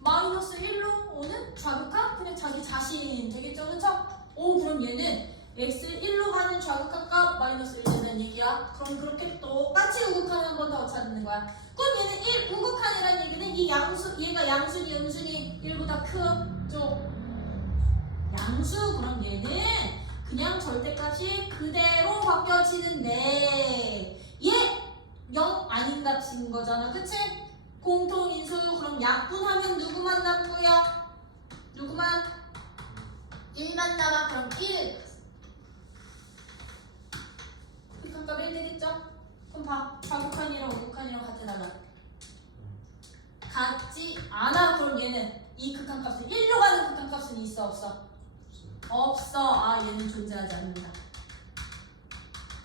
마이너스 1로 오는 좌극한 그냥 자기 자신 되겠죠? 그쵸? 그럼 얘는 x 1로 가는 좌극한 값 마이너스 1 된다는 얘기야. 그럼 그렇게 똑같이 우극한 한 번 더 찾는 거야. 그럼 얘는 1 우극한이라는 얘기는 이 양수, 얘가 양수니 음수니 1보다 큰 쪽 양수. 그럼 얘는 그냥 절대값이 그대로 바뀌어지는데 얘 0 아닌 값인 거잖아. 그치? 공통인수. 그럼 약분하면 누구만 남고요? 누구만? 1만 남아. 그럼 1 극한값 1 되겠죠? 그럼 봐. 좌극한이랑 우극한이랑 같아나가 같지 않아. 그럼 얘는 이 극한값은 1로 가는 극한값은 있어 없어? 없어. 얘는 존재하지 않는다.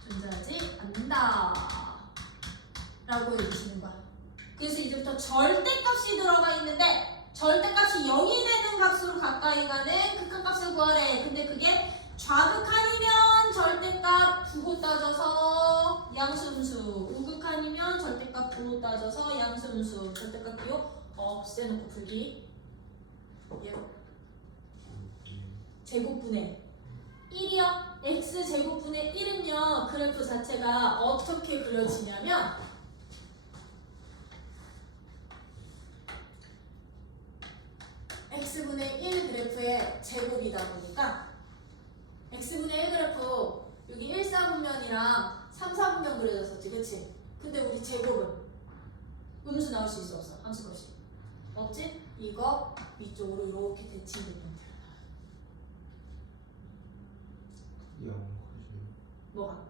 존재하지 않는다 라고 해주시는 거야. 그래서 이제부터 절대값이 들어가 있는데 절대값이 0이 되는 값으로 가까이 가는 극한값을 구하래. 근데 그게 좌극한이면 절대값 부호 따져서 양수음수, 우극한이면 절대값 부호 따져서 양수음수, 절대값 비호 없애놓고 풀기. 얘로 제곱분의 1이요. x제곱분의 1은요 그래프 자체가 어떻게 그려지냐면 x분의 1 그래프의 제곱이다 보니까 x분의 1 그래프 여기 1, 4분면이랑 3, 4분면 그려졌었지, 그치? 근데 우리 제곱은 음수 나올 수 있어 없어? 함수 없이 없지? 이거 위쪽으로 이렇게 대칭되면 돼. 뭐가?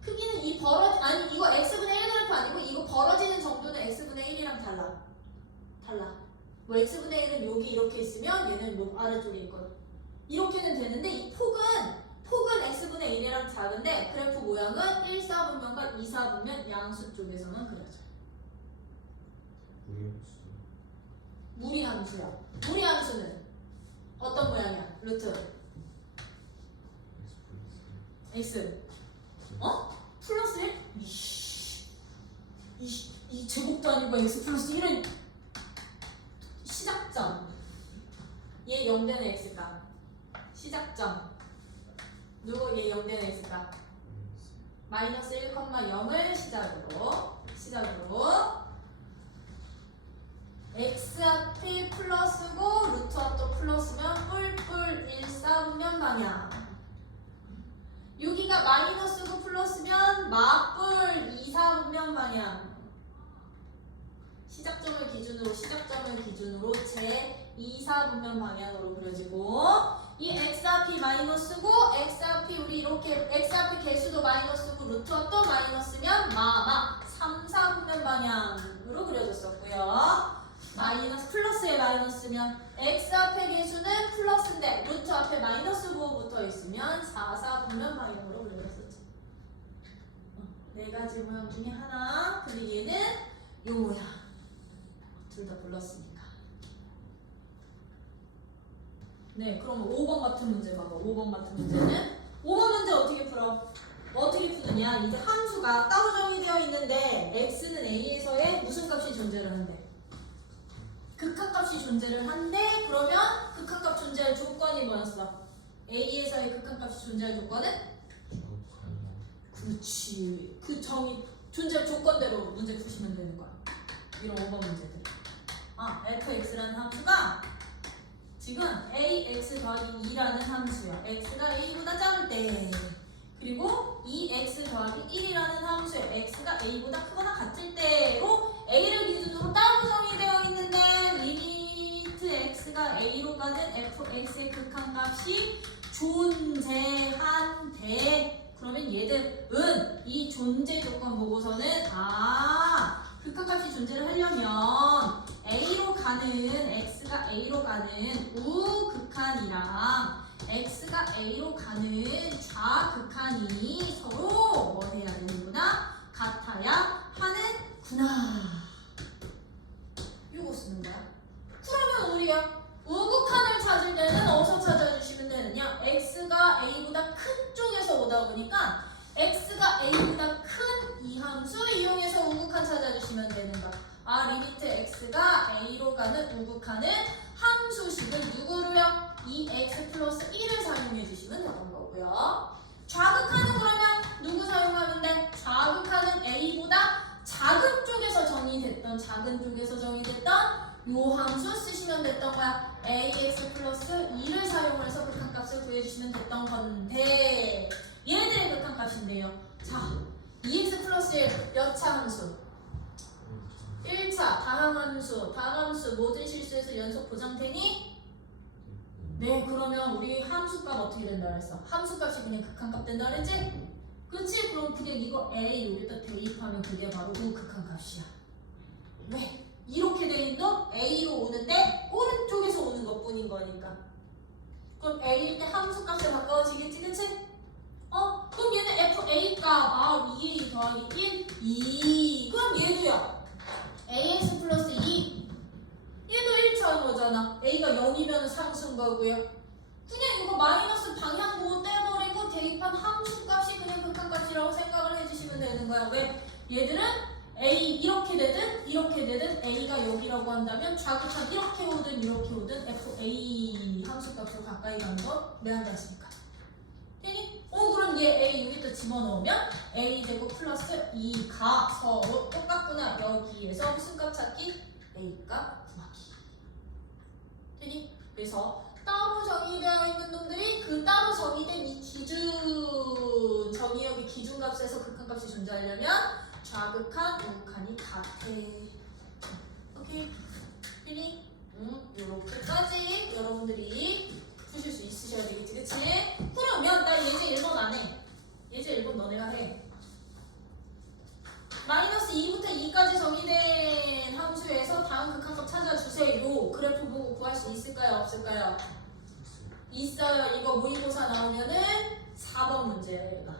크기는 이 아니 이거 x분의 1 그래프 아니고 이거 벌어지는 정도는 x분의 1이랑 달라. 뭐 x분의 1은 여기 이렇게 있으면 얘는 요 아래쪽에 있거든. 이렇게는 되는데 이 폭은 x분의 1이랑 작은데 그래프 모양은 1, 4분면과 2, 4분면 양수 쪽에서만 그려져요. 무리함수야. 무리함수는 어떤 모양이야? 루트 x 플러스 1? 이 제곱도 아니고 x 플러스 1은 시작점. 얘 0 되는 x값. 시작점. 누구 얘 0 되는 x값. 마이너스 1,0을 시작으로 x 앞이 플러스고 루트 앞도 플러스면 뿔뿔 1, 4분면 방향. 여기가 마이너스고 플러스면 마뿔 2, 4분면 방향. 시작점을 기준으로 제 2, 4분면 방향으로 그려지고 이 x 앞이 마이너스고 x 앞이 우리 이렇게 x 앞이 개수도 마이너스고 루트 앞도 마이너스면 3, 4분면 방향으로 그려졌었고요. 마이너스 플러스에 마이너스면 x 앞의 개수는 플러스인데 루트 앞에 마이너스 부호 붙어 있으면 4, 4분면 방향으로 그려졌었죠. 네 가지 모양 중에 하나. 그리고 얘는 요 모양. 둘 다 불렀으니까. 네, 그럼 5번 같은 문제 봐봐. 5번 같은 문제는 5번 문제 어떻게 풀어? 어떻게 푸느냐? 이제 함수가 따로 정의되어 있는데 x는 a에서의 무슨 값이 존재를 한대? 극한값이 존재를 한대. 그러면 극한값 존재할 조건이 뭐였어? a에서의 극한값이 존재할 조건은? 그렇지. 그 정의 존재할 조건대로 문제 푸시면 되는 거야. 이런 5번 문제들. fx라는 함수가 지금 ax 더하기 2라는 함수야. x가 a보다 작을 때. 그리고 2x 더하기 1이라는 함수에 x가 a보다 크거나 같을 때로 a를 기준으로 따로 정의되어 있는데 리미트 x가 a로 가는 fx의 극한값이 존재한대. 그러면 얘들은 이 존재 조건 보고서는 극한값이 존재를 하려면 a로 가는 x가 a로 가는 우극한이랑 x가 a로 가는 좌극한이 서로 뭐 해야 되는구나? 같아야 하는구나. 이거 쓰는 거야. 그러면 우리요 우극한을 찾을 때는 어디서 찾아주시면 되느냐? x가 a보다 큰 쪽에서 오다 보니까 x가 a보다 큰 이 함수 이용해서 우극한 찾아주시면 되는 거야. 리미트 x가 a로 가는 우극한은 함수식을 누구로요? 2x 플러스 1을 사용해 주시면 되는 거고요. 좌극한은 그러면 누구 사용하면 돼? 좌극한은 a보다 작은 쪽에서 정의됐던 요 함수 쓰시면 됐던 거야. ax 플러스 2를 사용해서 극한값을 구해주시면 됐던 건데 얘들의 극한값인데요. 자, 2x 플러스 1 몇 차 함수? 1차 다항함수 모든 실수에서 연속 보장되니? 네, 그러면 우리 함수값 어떻게 된다 그랬어? 함수값이 그냥 극한값 된다 그랬지? 그치? 그럼 그냥 이거 a 여기다 대입하면 그게 바로 극한값이야. 왜? 이렇게 돼 있는 a로 오는데 오른쪽에서 오는 것 뿐인 거니까. 그럼 a일 때 함수값에 가까워지겠지, 그치? 그럼 얘는 fa 값 2a 더하기 1 2 ax 플러스 2 얘도 1차원 거잖아. a가 0이면 상수인 거고요. 그냥 이거 마이너스 방향 떼버리고 대입한 함수값이 그냥 극한값이라고 생각을 해주시면 되는 거야. 왜? 얘들은 a 이렇게 되든 a가 여기라고 한다면 좌극한 이렇게 오든 fa 함수값으로 가까이 가는 거 매한다 했으니까. 되니? 그럼 얘 a 여기다 집어넣으면 a제곱 플러스 2가 서로 똑같구나. 여기에서 무슨 값 찾기? a값 구하기. 되니? 그래서 따로 정의되어 있는 놈들이 그 따로 정의된 이 기준 정의역의 기준값에서 극한값이 존재하려면 좌극한, 우극한이 같아. 오케이? 되니? 이렇게까지 여러분들이 푸실 수 있으셔야 되겠지, 그치? 그러면 나 예제 1번 안 해. 예제 1번 너네가 해. 마이너스 2부터 2까지 정의된 함수에서 다음 극한값 찾아주세요. 그래프 보고 구할 수 있을까요? 없을까요? 있어요. 이거 모의고사 나오면은 4번 문제예요, 얘가.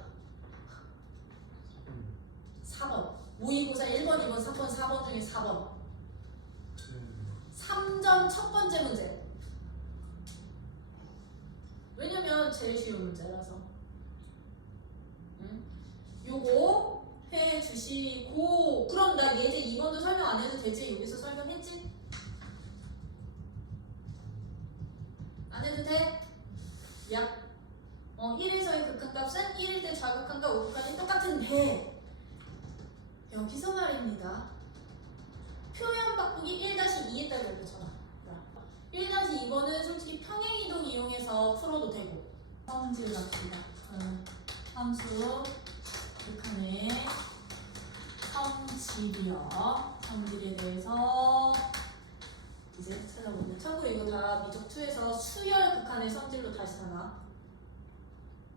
4번. 모의고사 1번, 2번, 3번, 4번 중에 4번. 3점 첫 번째 문제. 왜냐면 제일 쉬운 문제라서. 요거 해주시고, 그럼 나 예제 2번도 설명 안 해도 되지? 여기서 설명했지? 안 해도 돼? 약 1에서의 극한값은 1일 때 좌극한과 우극한이 똑같은데 여기서 말입니다. 표현 바꾸기 1-2에 따라 이렇게잖아. 1-2번은 솔직히 평행이동 이용해서 풀어도 되고 성질 갑시다. 함수 극한의 성질이요. 성질에 대해서 이제 찾아보면 참고로 이거 다 미적2에서 수열 극한의 성질로 다시 나와.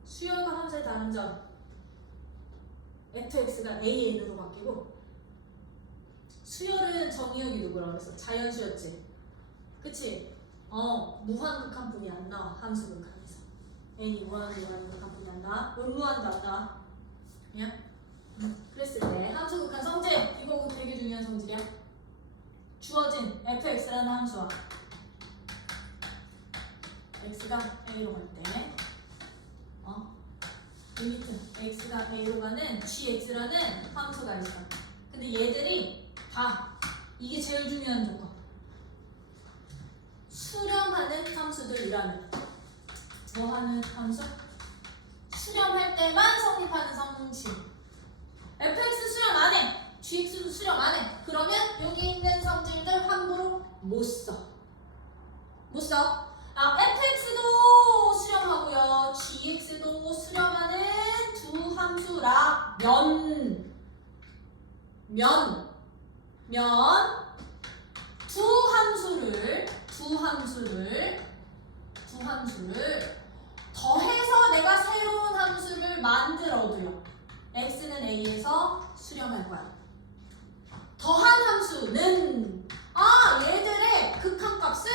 수열과 함수의 다른 점 fx가 an으로 바뀌고 수열은 정의역이 누구라고 했어? 자연수였지? 그치? 무한극한폭이 안 나와. 함수극한에서 n이 무한극한폭이 안 나와. 음무한도 안 나와. 그냥? 그랬을 때 함수극한 성질 이거 되게 중요한 성질이야. 주어진 fx라는 함수와 x가 a로 갈 때 리미트 x가 a로 가는 gx라는 함수가 있어. 근데 얘들이 다 이게 제일 중요한 조건. 수렴하는 함수들이라는 뭐하는 함수? 수렴할 때만 성립하는 성질. fx 수렴 안 해. gx도 수렴 안 해. 그러면 여기 있는 성질들 함부로 못 써. 못 써. fx도 수렴하고요. gx도 수렴하는 두 함수라면 두 함수를 더해서 내가 새로운 함수를 만들어도요. x는 a에서 수렴할 거야. 더한 함수는 얘들의 극한값을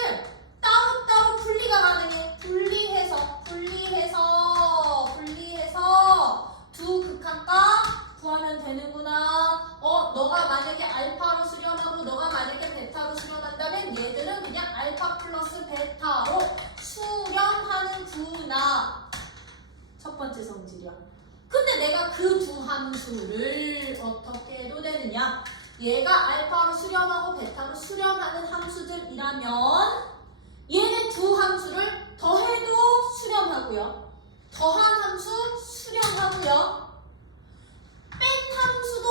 따로따로 분리가 가능해. 분리해서 두 극한값 구하면 되는구나. 너가 만약에 알파로 수렴하고 너가 만약에 베타로 수렴한다면 얘들은 그냥 알파 플러스 베타로 수렴하는구나. 첫 번째 성질이야. 근데 내가 그 두 함수를 어떻게 해도 되느냐? 얘가 알파로 수렴하고 베타로 수렴하는 함수들이라면 얘네 두 함수를 더해도 수렴하고요. 더한 함수 수렴하고요. 뺀 함수도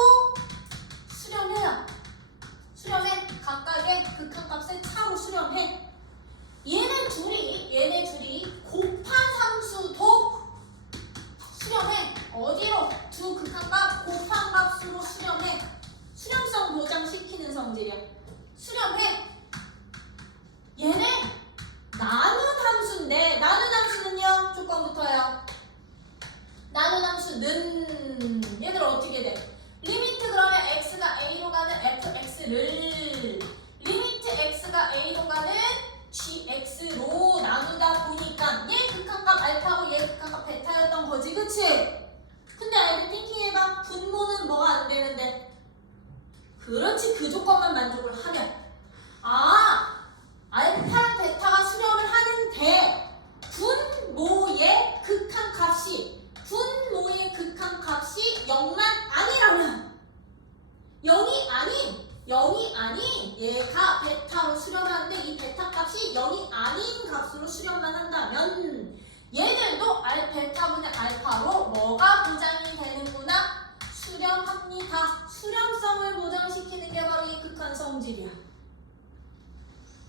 수렴해요. 수렴해. 각각의 극한값의 차로 수렴해. 얘네 둘이 곱한 함수도 수렴해. 어디로? 두 극한값 곱한 값으로 수렴해. 수렴성 보장시키는 성질이야. 수렴해. 얘네 나눈 함수인데 나눈 함수는요? 조건부터요. 나눈 함수는 얘들 어떻게 돼? 리미트 그러면 x가 a로 가는 fx를 리미트 x가 a로 가는 gx로 나누다 보니까 얘 극한값 알파고 얘 극한값 베타였던 거지, 그치? 근데 띵킹해봐. 분모는 뭐가 안 되는데? 그렇지, 그 조건만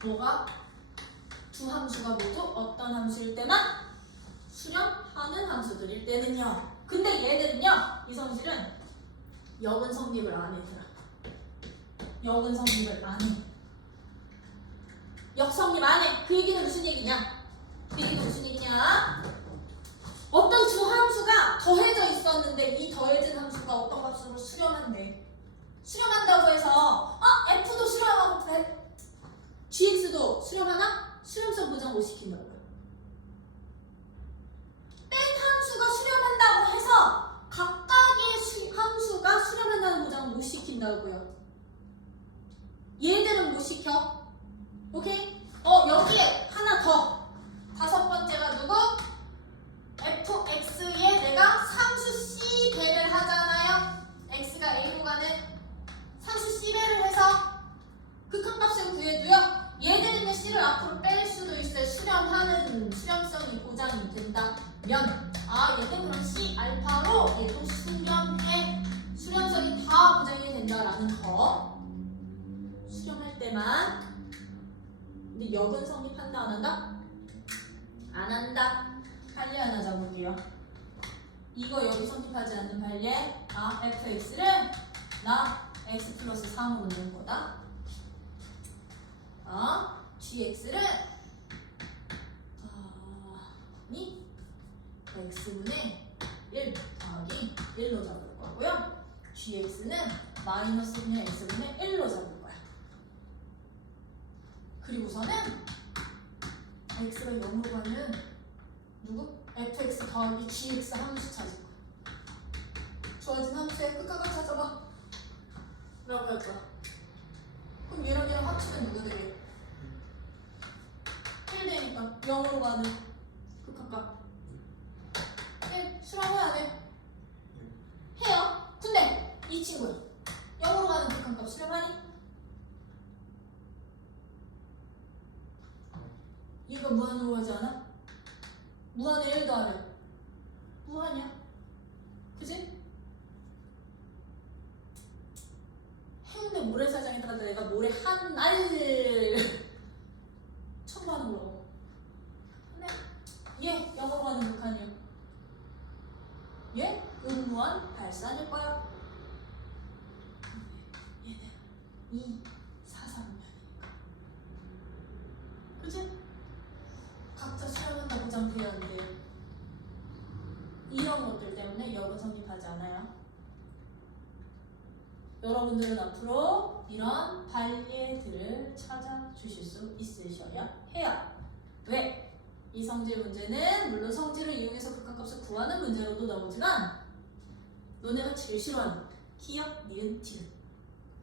뭐가? 두 함수가 모두 어떤 함수일 때만? 수렴하는 함수들일 때는요. 근데 얘들은요, 이 성질은 역은 성립을 안 해더라. 역은 성립을 안 해. 역 성립 안 해. 그 얘기는 무슨 얘기냐? 그 얘기는 무슨 얘기냐? 어떤 두 함수가 더해져 있었는데 이 더해진 함수가 어떤 값으로 수렴한대. 수렴한다고 해서 F도 수렴하고 GX도 수렴하나? 수렴성 보장 못 시킨다고요. 뺀 함수가 수렴한다고 해서 각각의 함수가 수렴한다는 보장을 못 시킨다고요. 얘들은 못 시켜. 오케이? 여기에 하나 더. 다섯 번째가 누구? fx에 내가 상수 c 배를 하잖아요. x가 a로 가는 상수 c 배를 해서 극한값을 구해도요. 얘들은 c를 앞으로 뺄 수도 있어요. 수렴하는 수렴성이 보장이 된다면 얘는 그럼 c 알파로 얘도 수렴해. 수렴성이 다 보장이 된다라는 거. 수렴할 때만. 근데 역은 성립한다 안 한다? 안 한다. 판례 하나 잡을게요. 이거 여기 성립하지 않는 판례. fx를 나 x 플러스 3으로 넣은 거다. gx를 x분의 1 더하기 1로 잡을 거고요. gx는 마이너스분의 x분의 1로 잡을 거야. 그리고서는 x가 0으로 가는 누구? fx 더하기 gx 함수 찾을 거야. 주어진 함수의 끝각을 찾아봐. 라고 할 거야. 그럼 얘랑 얘랑 합치면 누구 되게? 1 되니까 0으로 가는 극한값 1 수렴해야 안 해? 해요. 근데 이 친구야 0으로 가는 극한값 수렴하니? 얘가 무한으로 가지 않아? 무한에 1 더하면 무한이야. 그지? 해운대 모래사장에다가 내가 모래 한 알 첨부하는 거라고. 근데 얘 0으로 가는 극한이요. 얘 음무한 발산일 거야. 얘는 2, 4, 3년이니까. 그치? 각자 수렴한다 보장돼야 한대요. 이런 것들 때문에 역은 성립하지 않아요. 여러분들은 앞으로 이런 판례들을 찾아주실 수 있으셔야 해요. 왜? 이 성질 문제는 물론 성질을 이용해서 극한값을 구하는 문제로도 나오지만 너네가 제일 싫어하는 기역, 니은, 티은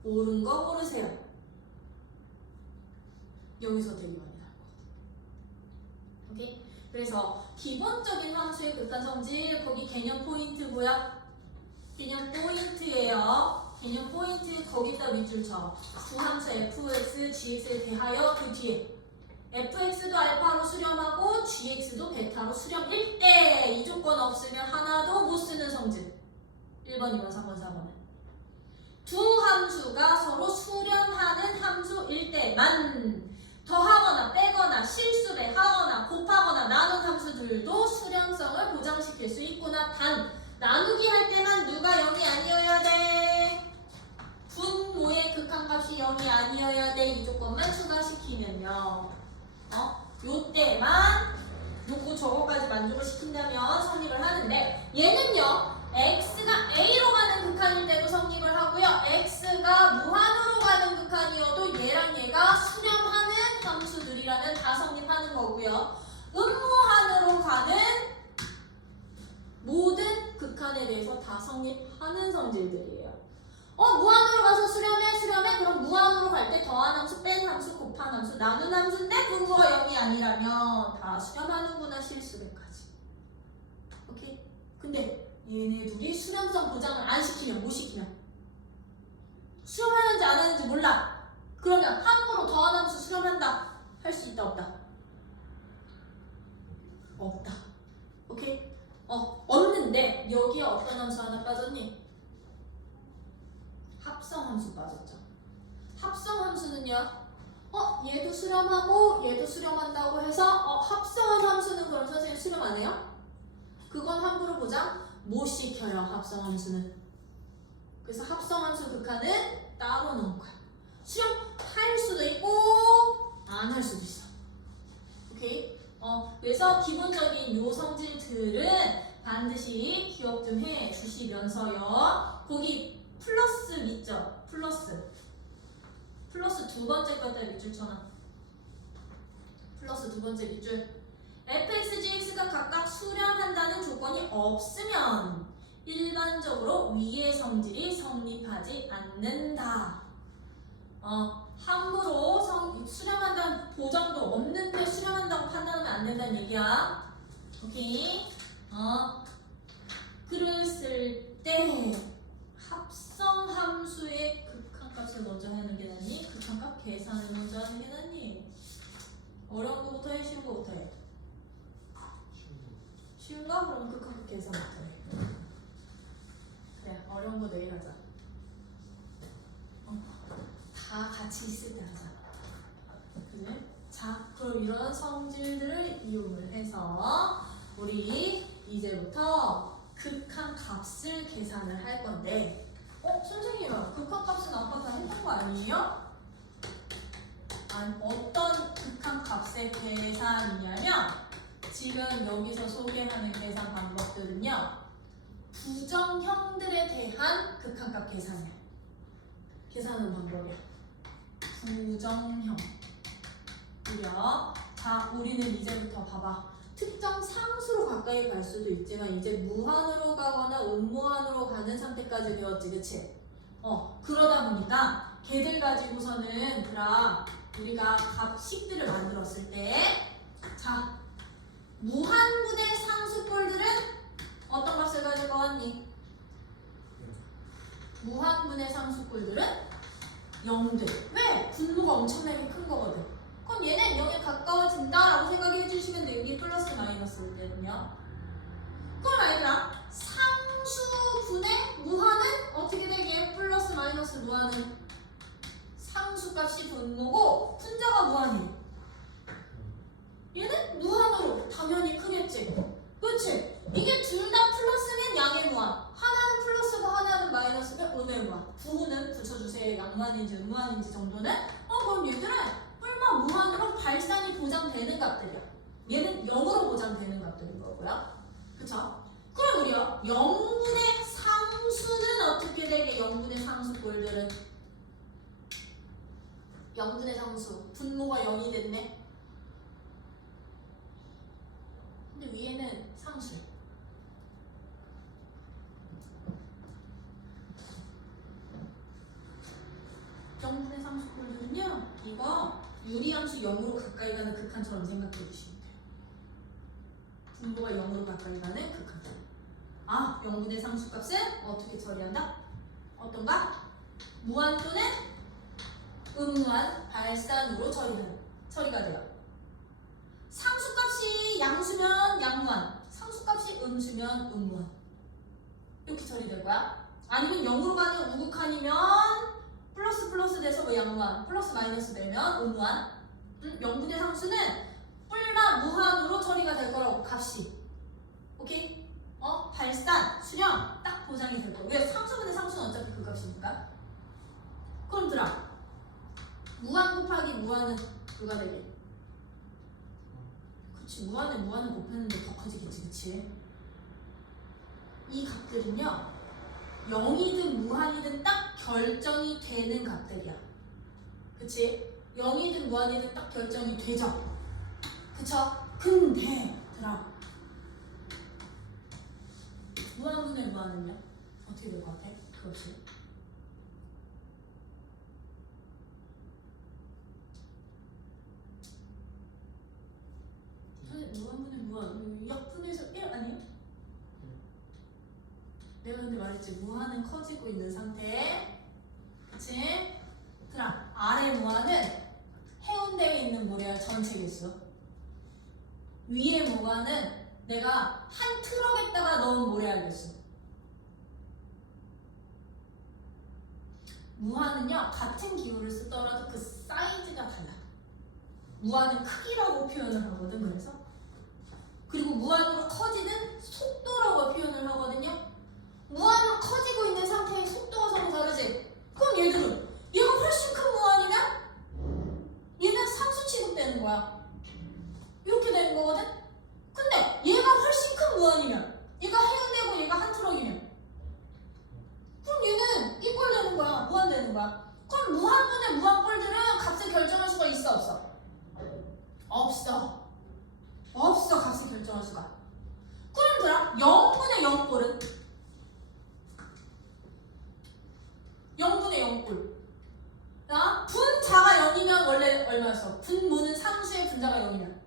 옳은 거 고르세요. 여기서 되게 많이 나올 거거든. 오케이? 그래서 기본적인 함수의 극한 성질 거기 개념 포인트고요. 개념 포인트예요. 개념 포인트 거기다 밑줄 쳐. 구함수 fx, gx에 대하여 그 뒤에 fx도 알파로 수렴하고 gx도 베타로 수렴일 때 이 조건 없으면 하나도 못 쓰는 성질. 1번, 2번, 3번, 4번은 두 함수가 서로 수렴하는 함수일 때만 더하거나 빼거나 실수배하거나 곱하거나 나눈 함수들도 수렴성을 보장시킬 수 있구나. 단 나누기 할 때만 누가 0이 아니어야 돼. 분모의 극한값이 0이 아니어야 돼. 이 조건만 추가시키면요. 요때만 요거 저거까지 만족을 시킨다면 성립을 하는데 얘는요. x가 a로 가는 극한일 때도 성립을 하고요. x가 무한으로 가는 극한이어도 얘랑 얘가 수렴하는 함수들이라면 다 성립하는 거고요. 음무한으로 가는 모든 극한에 대해서 다 성립하는 성질들이에요. 무한으로 가서 수렴해. 그럼 무한으로 갈 때 더한 함수, 뺀 함수, 곱한 함수, 나눈 함수인데 분모가 0이 아니라면 다 수렴하는구나. 실수배까지. 오케이? 근데 얘네 둘이 수렴성 보장을 안 시키면, 못 시키면 수렴하는지 안 하는지 몰라. 그러면 함부로 더한 함수 수렴한다. 할 수 있다 없다? 없다. 오케이? 없는데 여기에 어떤 함수 하나 빠졌니? 합성함수 빠졌죠. 합성함수는요. 얘도 수렴하고 얘도 수렴한다고 해서 합성한 함수는 그럼 선생님 수렴 안 해요? 그건 함부로 보장 못 시켜요. 합성함수는. 그래서 합성함수 극한은 따로 놓은 거야. 수렴할 수도 있고 안 할 수도 있어. 오케이? 그래서 기본적인 요 성질들은 반드시 기억 좀 해 주시면서요. 거기 플러스 있죠? 플러스 두 번째 거에다 밑줄 쳐놔. 플러스 두 번째 밑줄. fx, gx가 각각 수렴한다는 조건이 없으면 일반적으로 위의 성질이 성립하지 않는다. 함부로 수렴한다는 보장도 없는데 수렴한다고 판단하면 안 된다는 얘기야. 오케이? 그랬을 때 합성함수의 극한값을 먼저 하는 게 낫니? 극한값 계산을 먼저 하는 게 낫니? 어려운 거부터 해? 쉬운 거부터 해? 쉬운 거? 그럼 극한값 계산부터 해. 그래, 어려운 거 내일 하자. 다 같이 있을 때 하자. 그래? 자, 그럼 이런 성질들을 이용을 해서 우리 이제부터 극한값을 계산을 할 건데, 선생님, 극한값은 아까 다 했던 거 아니에요? 어떤 극한값의 계산이냐면 지금 여기서 소개하는 계산 방법들은요, 부정형들에 대한 극한값 계산이에요. 계산하는 방법이야. 부정형. 자, 우리는 이제부터 봐봐. 특정 상수로 가까이 갈 수도 있지만 이제 무한으로 가거나 음무한으로 가는 상태까지 배웠지, 그치? 그러다 보니까 걔들 가지고서는 우리가 값식들을 만들었을 때, 자, 무한분의 상수꼴들은 어떤 값을 가질 것 같니? 무한분의 상수꼴들은 0들. 왜? 분모가 엄청나게 큰 거거든. 그럼 얘는 0에 가까워진다라고 생각해 주시면 돼. 여기 플러스 마이너스일 때는요. 그럼 아이들아, 상수분의 무한은 어떻게 되게? 플러스 마이너스 무한은 상수값이 분모고 분자가 무한이에요. 얘는 무한으로 당연히 크겠지. 그렇지? 이게 둘 다 플러스면 양의 무한, 하나는 플러스고 하나는 마이너스면 음의 무한. 부호는 붙여주세요. 양무한인지 음무한인지 정도는. 그럼 얘들은 뿔마 무한으로 발산이 보장되는 값들이야. 얘는 0으로 보장되는 값들인 거고요. 그쵸? 그럼 우리요, 0분의 상수는 어떻게 되게? 0분의 상수꼴들은 0분의 상수, 분모가 0이 됐네. 근데 위에는 상수. 0분의 상수꼴들은요, 이거 유리함수 0으로 가까이 가는 극한처럼 생각해 주시면 돼요. 분모가 0으로 가까이 가는 극한. 0분의 상수값은 어떻게 처리한다? 어떤가? 무한 또는 음무한 발산으로 처리가 돼요. 상수값이 양수면 양무한, 상수값이 음수면 음무한. 이렇게 처리될 거야. 아니면 0으로 가는 우극한이면 플러스 돼서 양무한, 플러스 마이너스 되면 음무한. 0분의 상수는 뿔마 무한으로 처리가 될 거라고, 값이. 오케이? 발산, 수렴 딱 보장이 될 거야. 왜? 상수분의 상수는 어차피 그 값이니까. 그럼 들아, 무한 곱하기 무한은 누가 되게? 그치, 무한을 곱했는데 더 커지겠지, 그치? 이 값들은요, 0이든 무한이든 딱 결정이 되는 값들이야. 그치? 0이든 무한이든 딱 결정이 되죠? 그쵸? 근데 들아, 무한분의 무한은요? 어떻게 될 것 같아? 그렇지? 무한분의 무한, 약분해서 1 아니에요? 내가 근데 말했지, 무한은 커지고 있는 상태. 그치? 그럼 아래 무한은 해운대에 있는 모래알 전체 개수, 위에 무한은 내가 한 트럭에다가 넣은 모래알 개수. 무한은요, 같은 기호를 쓰더라도 그 사이즈가 달라. 무한은 크기라고 표현을 하거든. 그래서 그리고 무한으로 커지는 속도라고 표현을 하거든요. 무한으로 커지고 있는 상태의 속도가 서로 다르지. 그럼 얘들은 얘가 훨씬 큰 무한이면 얘는 상수 취급되는 거야. 이렇게 되는 거거든. 근데 얘가 훨씬 큰 무한이면 얘가 해운대고 얘가 한 트럭이면 그럼 얘는 이 꼴 되는 거야. 무한 되는 거야. 그럼 무한분의 무한꼴들은 값을 결정할 수가 있어 없어? 없어. 값을 결정할 수가. 그럼 0분의 0꼴은 0분의 0꼴. 자, 분자가 0이면 원래 얼마였어? 분모는 상수의 분자가 0이면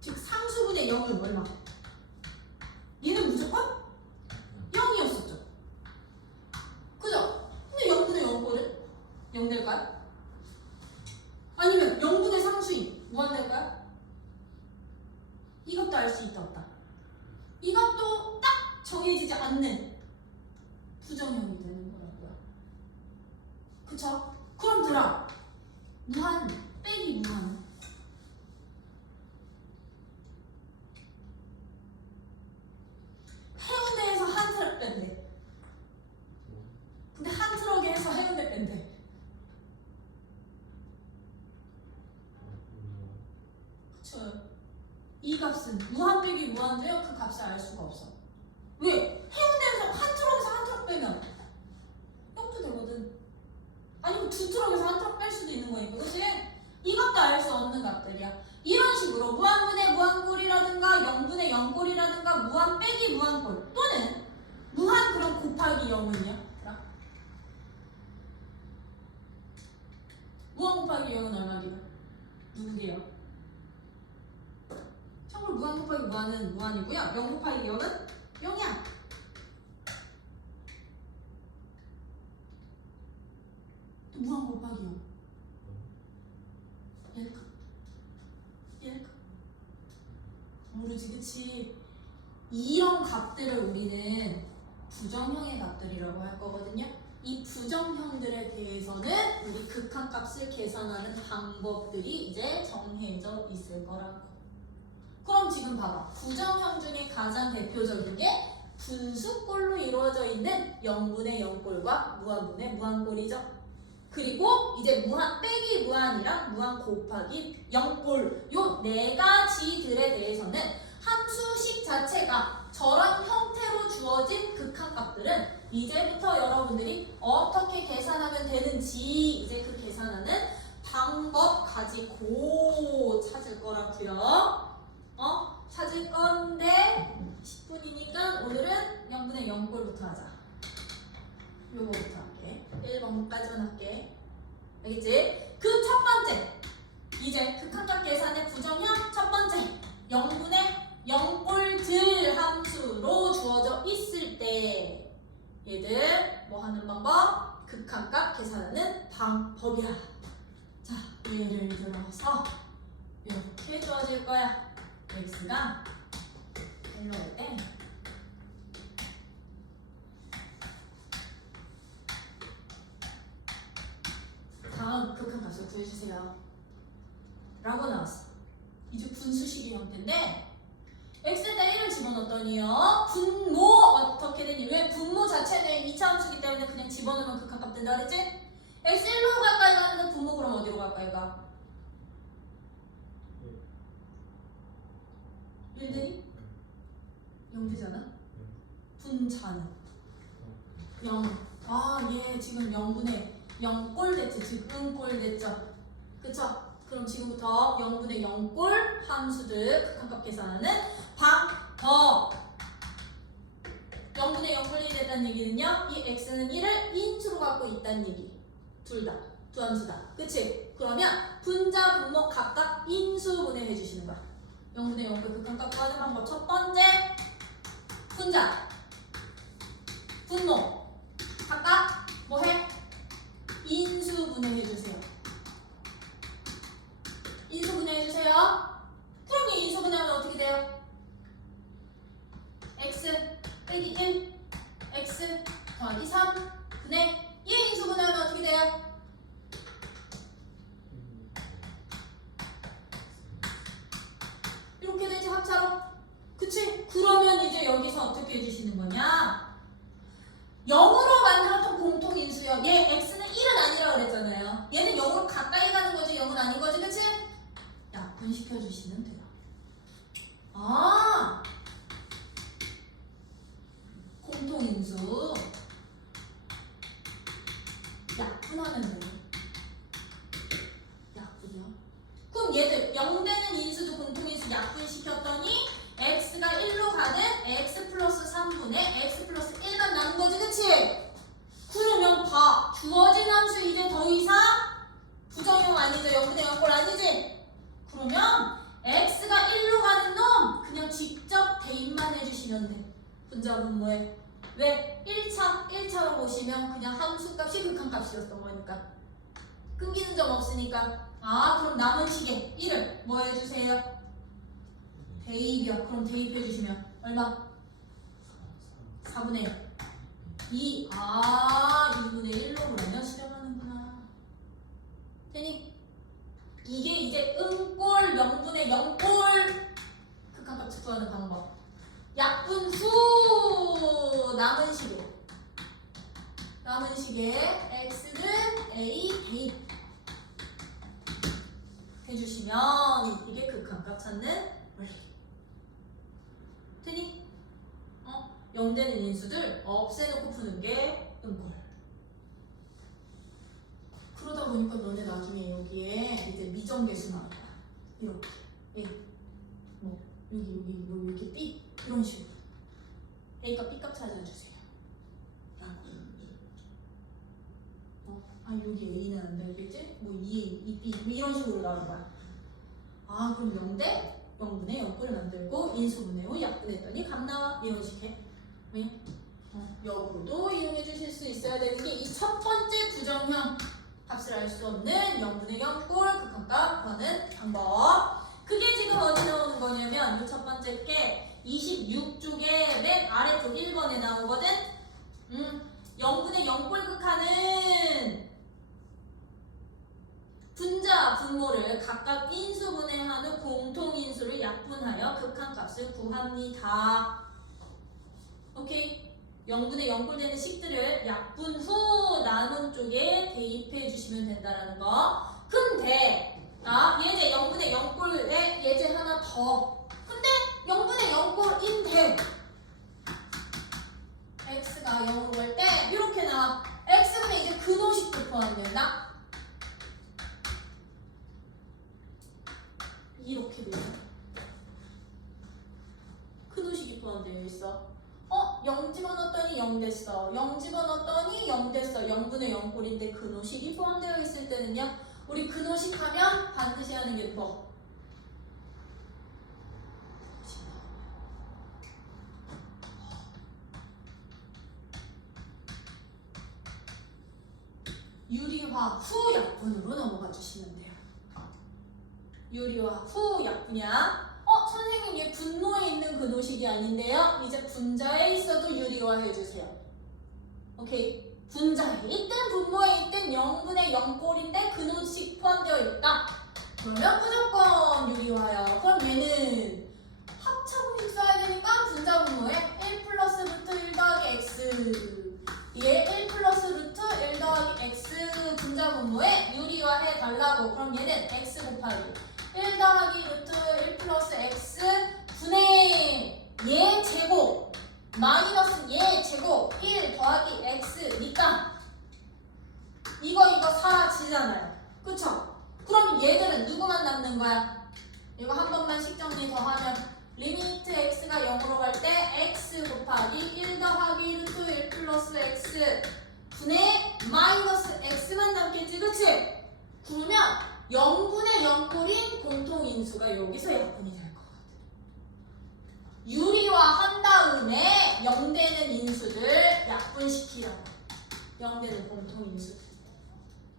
즉 상수분의 0은 얼마? 얘는 무조건 0이었었죠. 그죠? 근데 0분의 0꼴은 0 될까요? 아니면 0분의 상수인 무한 될까요? 이것도 알 수 있다 없다. 이것도 딱 정해지지 않는 부정형이 되는 거라고요. 그쵸? 그럼 무한 빼기 무한 해운대에서 한 트럭 뺀대. 근데 한 트럭에 해서 해운대 뺀대. 그쵸? 이 값은 무한 빼기 무한인데요. 그 값을 알 수가 없어. 왜? 해운대에서 한 트럭에서 한 트럭 빼면 0도 되거든. 아니면 두 트럭에서 한 트럭 뺄 수도 있는 거니까. 그치? 이것도 알 수 없는 값들이야. 이런 식으로 무한분의 무한꼴이라든가 0분의 0꼴이라든가 무한 빼기 무한꼴 또는 무한 그럼 곱하기 0은요? 무한 곱하기 0은 얼마게요? 누구게요? 참고로 무한 곱하기 무한은 무한이고요. 0 곱하기 0은 0이야. 또 무한 곱하기 0. 얘일까? 모르지, 그치? 이런 값들을 우리는 부정형의 값들이라고 할 거거든요. 이 부정형들에 대해서는 우리 극한값을 계산하는 방법들이 이제 정해져 있을 거라고. 그럼 지금 봐봐. 부정형 중에 가장 대표적인 게 분수꼴로 이루어져 있는 0분의 0꼴과 무한분의 무한꼴이죠. 그리고 이제 무한 빼기 무한이랑 무한 곱하기 0꼴 요 네 가지들에 대해서는 함수식 자체가 저런 형태로 주어진 극한값들은 이제부터 여러분들이 어떻게 계산하면 되는지 이제 그 계산하는 방법 가지고 찾을 거라고요. 찾을 건데 10분이니까 오늘은 0분의 0꼴부터 하자. 요거부터 할게. 1번까지만 할게. 알겠지? 그 첫 번째 이제 극한값 계산의 부정형 첫 번째 0분의 0꼴들 함수로 주어져 있을 때 얘들 뭐 하는 방법? 극한값 계산하는 방법이야. 자, 예를 들어서 이렇게 주어질 거야. x가 1로 할 때 다음 극한값을 구해주세요 라고 나왔어. 이제 분수식의 형태인데 x에다 1을 집어넣었더니요 분모 어떻게 되니? 왜 분모 자체는 2차 함수기 때문에 그냥 집어넣으면 극한값 된다 그랬지? x 1로 갈까요? 하는데 분모 그럼 어디로 갈까요? 얘가 1들이 0 되잖아? 분자는 0. 얘 지금 0분의 0꼴 됐지? 지금 꼴 됐죠? 그쵸? 그럼 지금부터 0분의 0꼴 함수들 극한값 계산하는 방법. 0분의 0꼴이 됐다는 얘기는요 이 x는 1을 인수로 갖고 있다는 얘기. 둘 다. 두 함수다. 그치? 그러면 분자, 분모 각각 인수분해 해주시는 거야. 0분의 0꼴 극한값 구하는 방법 첫 번째 분자, 분모 각각 뭐해? 인수분해 해주세요. 인수분해 해주세요. 그럼 이 인수분해하면 어떻게 돼요? x 빼기 1 x 더하기 3 분의 1 인수분해하면 어떻게 돼요? 그러면 이제 여기서 어떻게 해주시는 거냐? 0으로 만들었던 공통인수요. 얘 x는 1은 아니라고 그랬잖아요. 얘는 0으로 가까이 가는 거지 0은 아닌 거지, 그치? 약분시켜주시면 돼요. 아, 공통인수 약분하면 돼요. 약분이요. 그럼 얘들 0 되는 인수도 공통인수 약분시켰더니 x가 1로 가는 x 플러스 3분의 x 플러스 1만 남은 거지, 그치? 그러면 봐. 주어진 함수 이제 더 이상 부정형 아니죠? 0분의 0꼴 아니지? 그러면 x가 1로 가는 놈 그냥 직접 대입만 해주시면 돼. 분자분모에. 왜? 1차로 보시면 그냥 함수값이 극한값이었던 거니까. 끊기는 점 없으니까. 아, 그럼 남은 식에 1을 뭐 해주세요? 대입이요. 그럼 대입해주시면 얼마? 4분의 1. 2. 아, 2분의 1로 그러면 수렴하는구나. 되니? 이게 이제 응꼴 0분의 0꼴 극한값 구하는 방법. 약분 후 남은 식에 x는 a 대입 해주시면 이게 극한값 찾는 원리. 되니? 0 되는 인수들 없애놓고 푸는 게 응꼴. 그러다 보니까 너네 나중에 여기에 이제 미정계수 나올 거야. 이렇게 A, 뭐 여기 뭐 이렇게 B 이런 식으로 A가 B값 찾아주세요. 아 여기 A는 안 되겠지? 뭐 2B 뭐 이런 식으로 나올 거야. 아 그럼 0대 0분의 0꼴을 만들고 인수분해 후 약분했더니 값 나와. 이런 식의 역으로도 이용해 주실 수 있어야 되는 게 이 첫 번째 부정형 값을 알 수 없는 0분의 0꼴 극한값 구하는 방법. 그게 지금 어디 나오는 거냐면 이 첫 번째 게 26쪽에 맨 아래쪽 1번에 나오거든. 0분의 0꼴 극한은 분자, 분모를 각각 인수분해하는 공통인수를 약분하여 극한값을 구합니다. 오케이? 0분의 0꼴 되는 식들을 약분 후 남은 쪽에 대입해 주시면 된다라는 거. 근데 예제 0분의 0꼴에 예제 하나 더. 근데 0분의 0꼴인데 x가 0으로 갈 때 이렇게 나와. x분의 이제 근호식도 포함된다. 이렇게 돼요. 근호식이 포함되어 있어. 0 집어넣었더니 0 됐어. 0 집어넣었더니 0 됐어. 0분의 0꼴인데 근호식이 포함되어 있을 때는요. 우리 근호식 하면 반드시 하는 게 뭐? 유리화 후 약분으로 넘어가 주시면 돼요. 유리화 후 약분이야. 선생님 얘 분모에 있는 근호식이 아닌데요. 이제 분자에 있어도 유리화 해주세요. 오케이. 분자에 있든 분모에 있든 0분의 0꼴인데 근호식 포함되어 있다. 그러면 무조건 유리화야. 그럼 얘는 합차공식 써야 되니까 분자 분모에 1 플러스 루트 1 더하기 x 얘 1 플러스 루트 1 더하기 x 분자 분모에 유리화해 달라고. 그럼 얘는 x 곱하기 1 더하기 루트 1 플러스 x 분의 얘 제곱 마이너스 얘 제곱 1 더하기 x니까 이거 사라지잖아요. 그쵸? 그럼 얘들은 누구만 남는 거야? 이거 한 번만 정리 더 하면 리미트 x가 0으로 갈 때 x 곱하기 1 더하기 루트 1 플러스 x 분의 마이너스 x만 남겠지, 그치? 그러면 0분의 0꼴인 공통인수가 여기서 약분이 될 것 같아. 유리화한 다음에 0 되는 인수들 약분시키라고. 0 되는 공통인수들.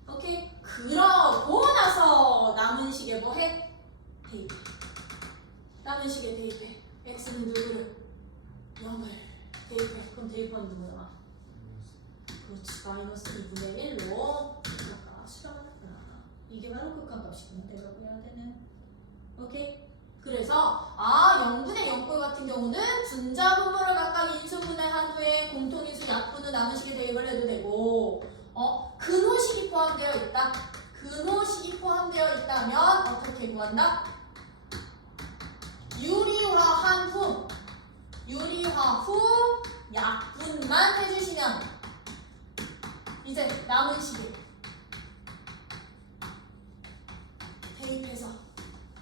오케이? 그러고 나서 남은 식에 뭐 해? 대입해. 남은 식에 대입해. x는 누구를? 0을 대입해. 그럼 대입하면 누구 나와? 그렇지. 마이너스 2분의 1로 수렴하는구나. 이게 바로 극한값이구나. 내가 해야 되는. 오케이? 그래서 0분의 0꼴 같은 경우는 분자분모를 각각 인수분해한 후에 공통인수 약분은 남은 식에 대입을 해도 되고 근호식이 포함되어 있다. 근호식이 포함되어 있다면 어떻게 구한다? 유리화한 후 약분만 해주시면 이제 남은 식에 대입해서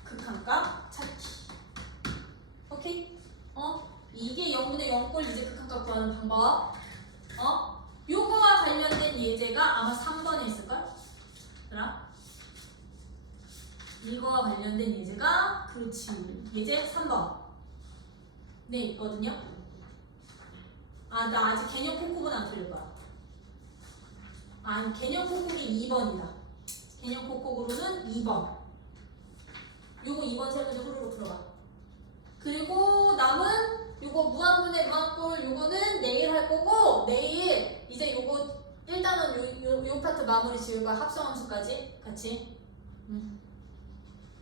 극한값 찾기. 오케이? 이게 0분의 0꼴 이제 극한값 구하는 방법. 요거와 관련된 예제가 아마 3번에 있을걸? 그럼 이거와 관련된 예제가 그렇지. 예제 3번. 네, 있거든요. 나 아직 개념 콩쿠르는 안 풀릴 거야. 개념 콩쿠르이 2번이다. 개념 콩쿠르는 2번. 요거 2번 세 문제 후루룩 들어가. 그리고 남은 요거 무한분의 무한꼴 요거는 내일 할 거고, 내일 이제 요거 일단은 요 파트 마무리 지을 거야. 합성함수까지 같이.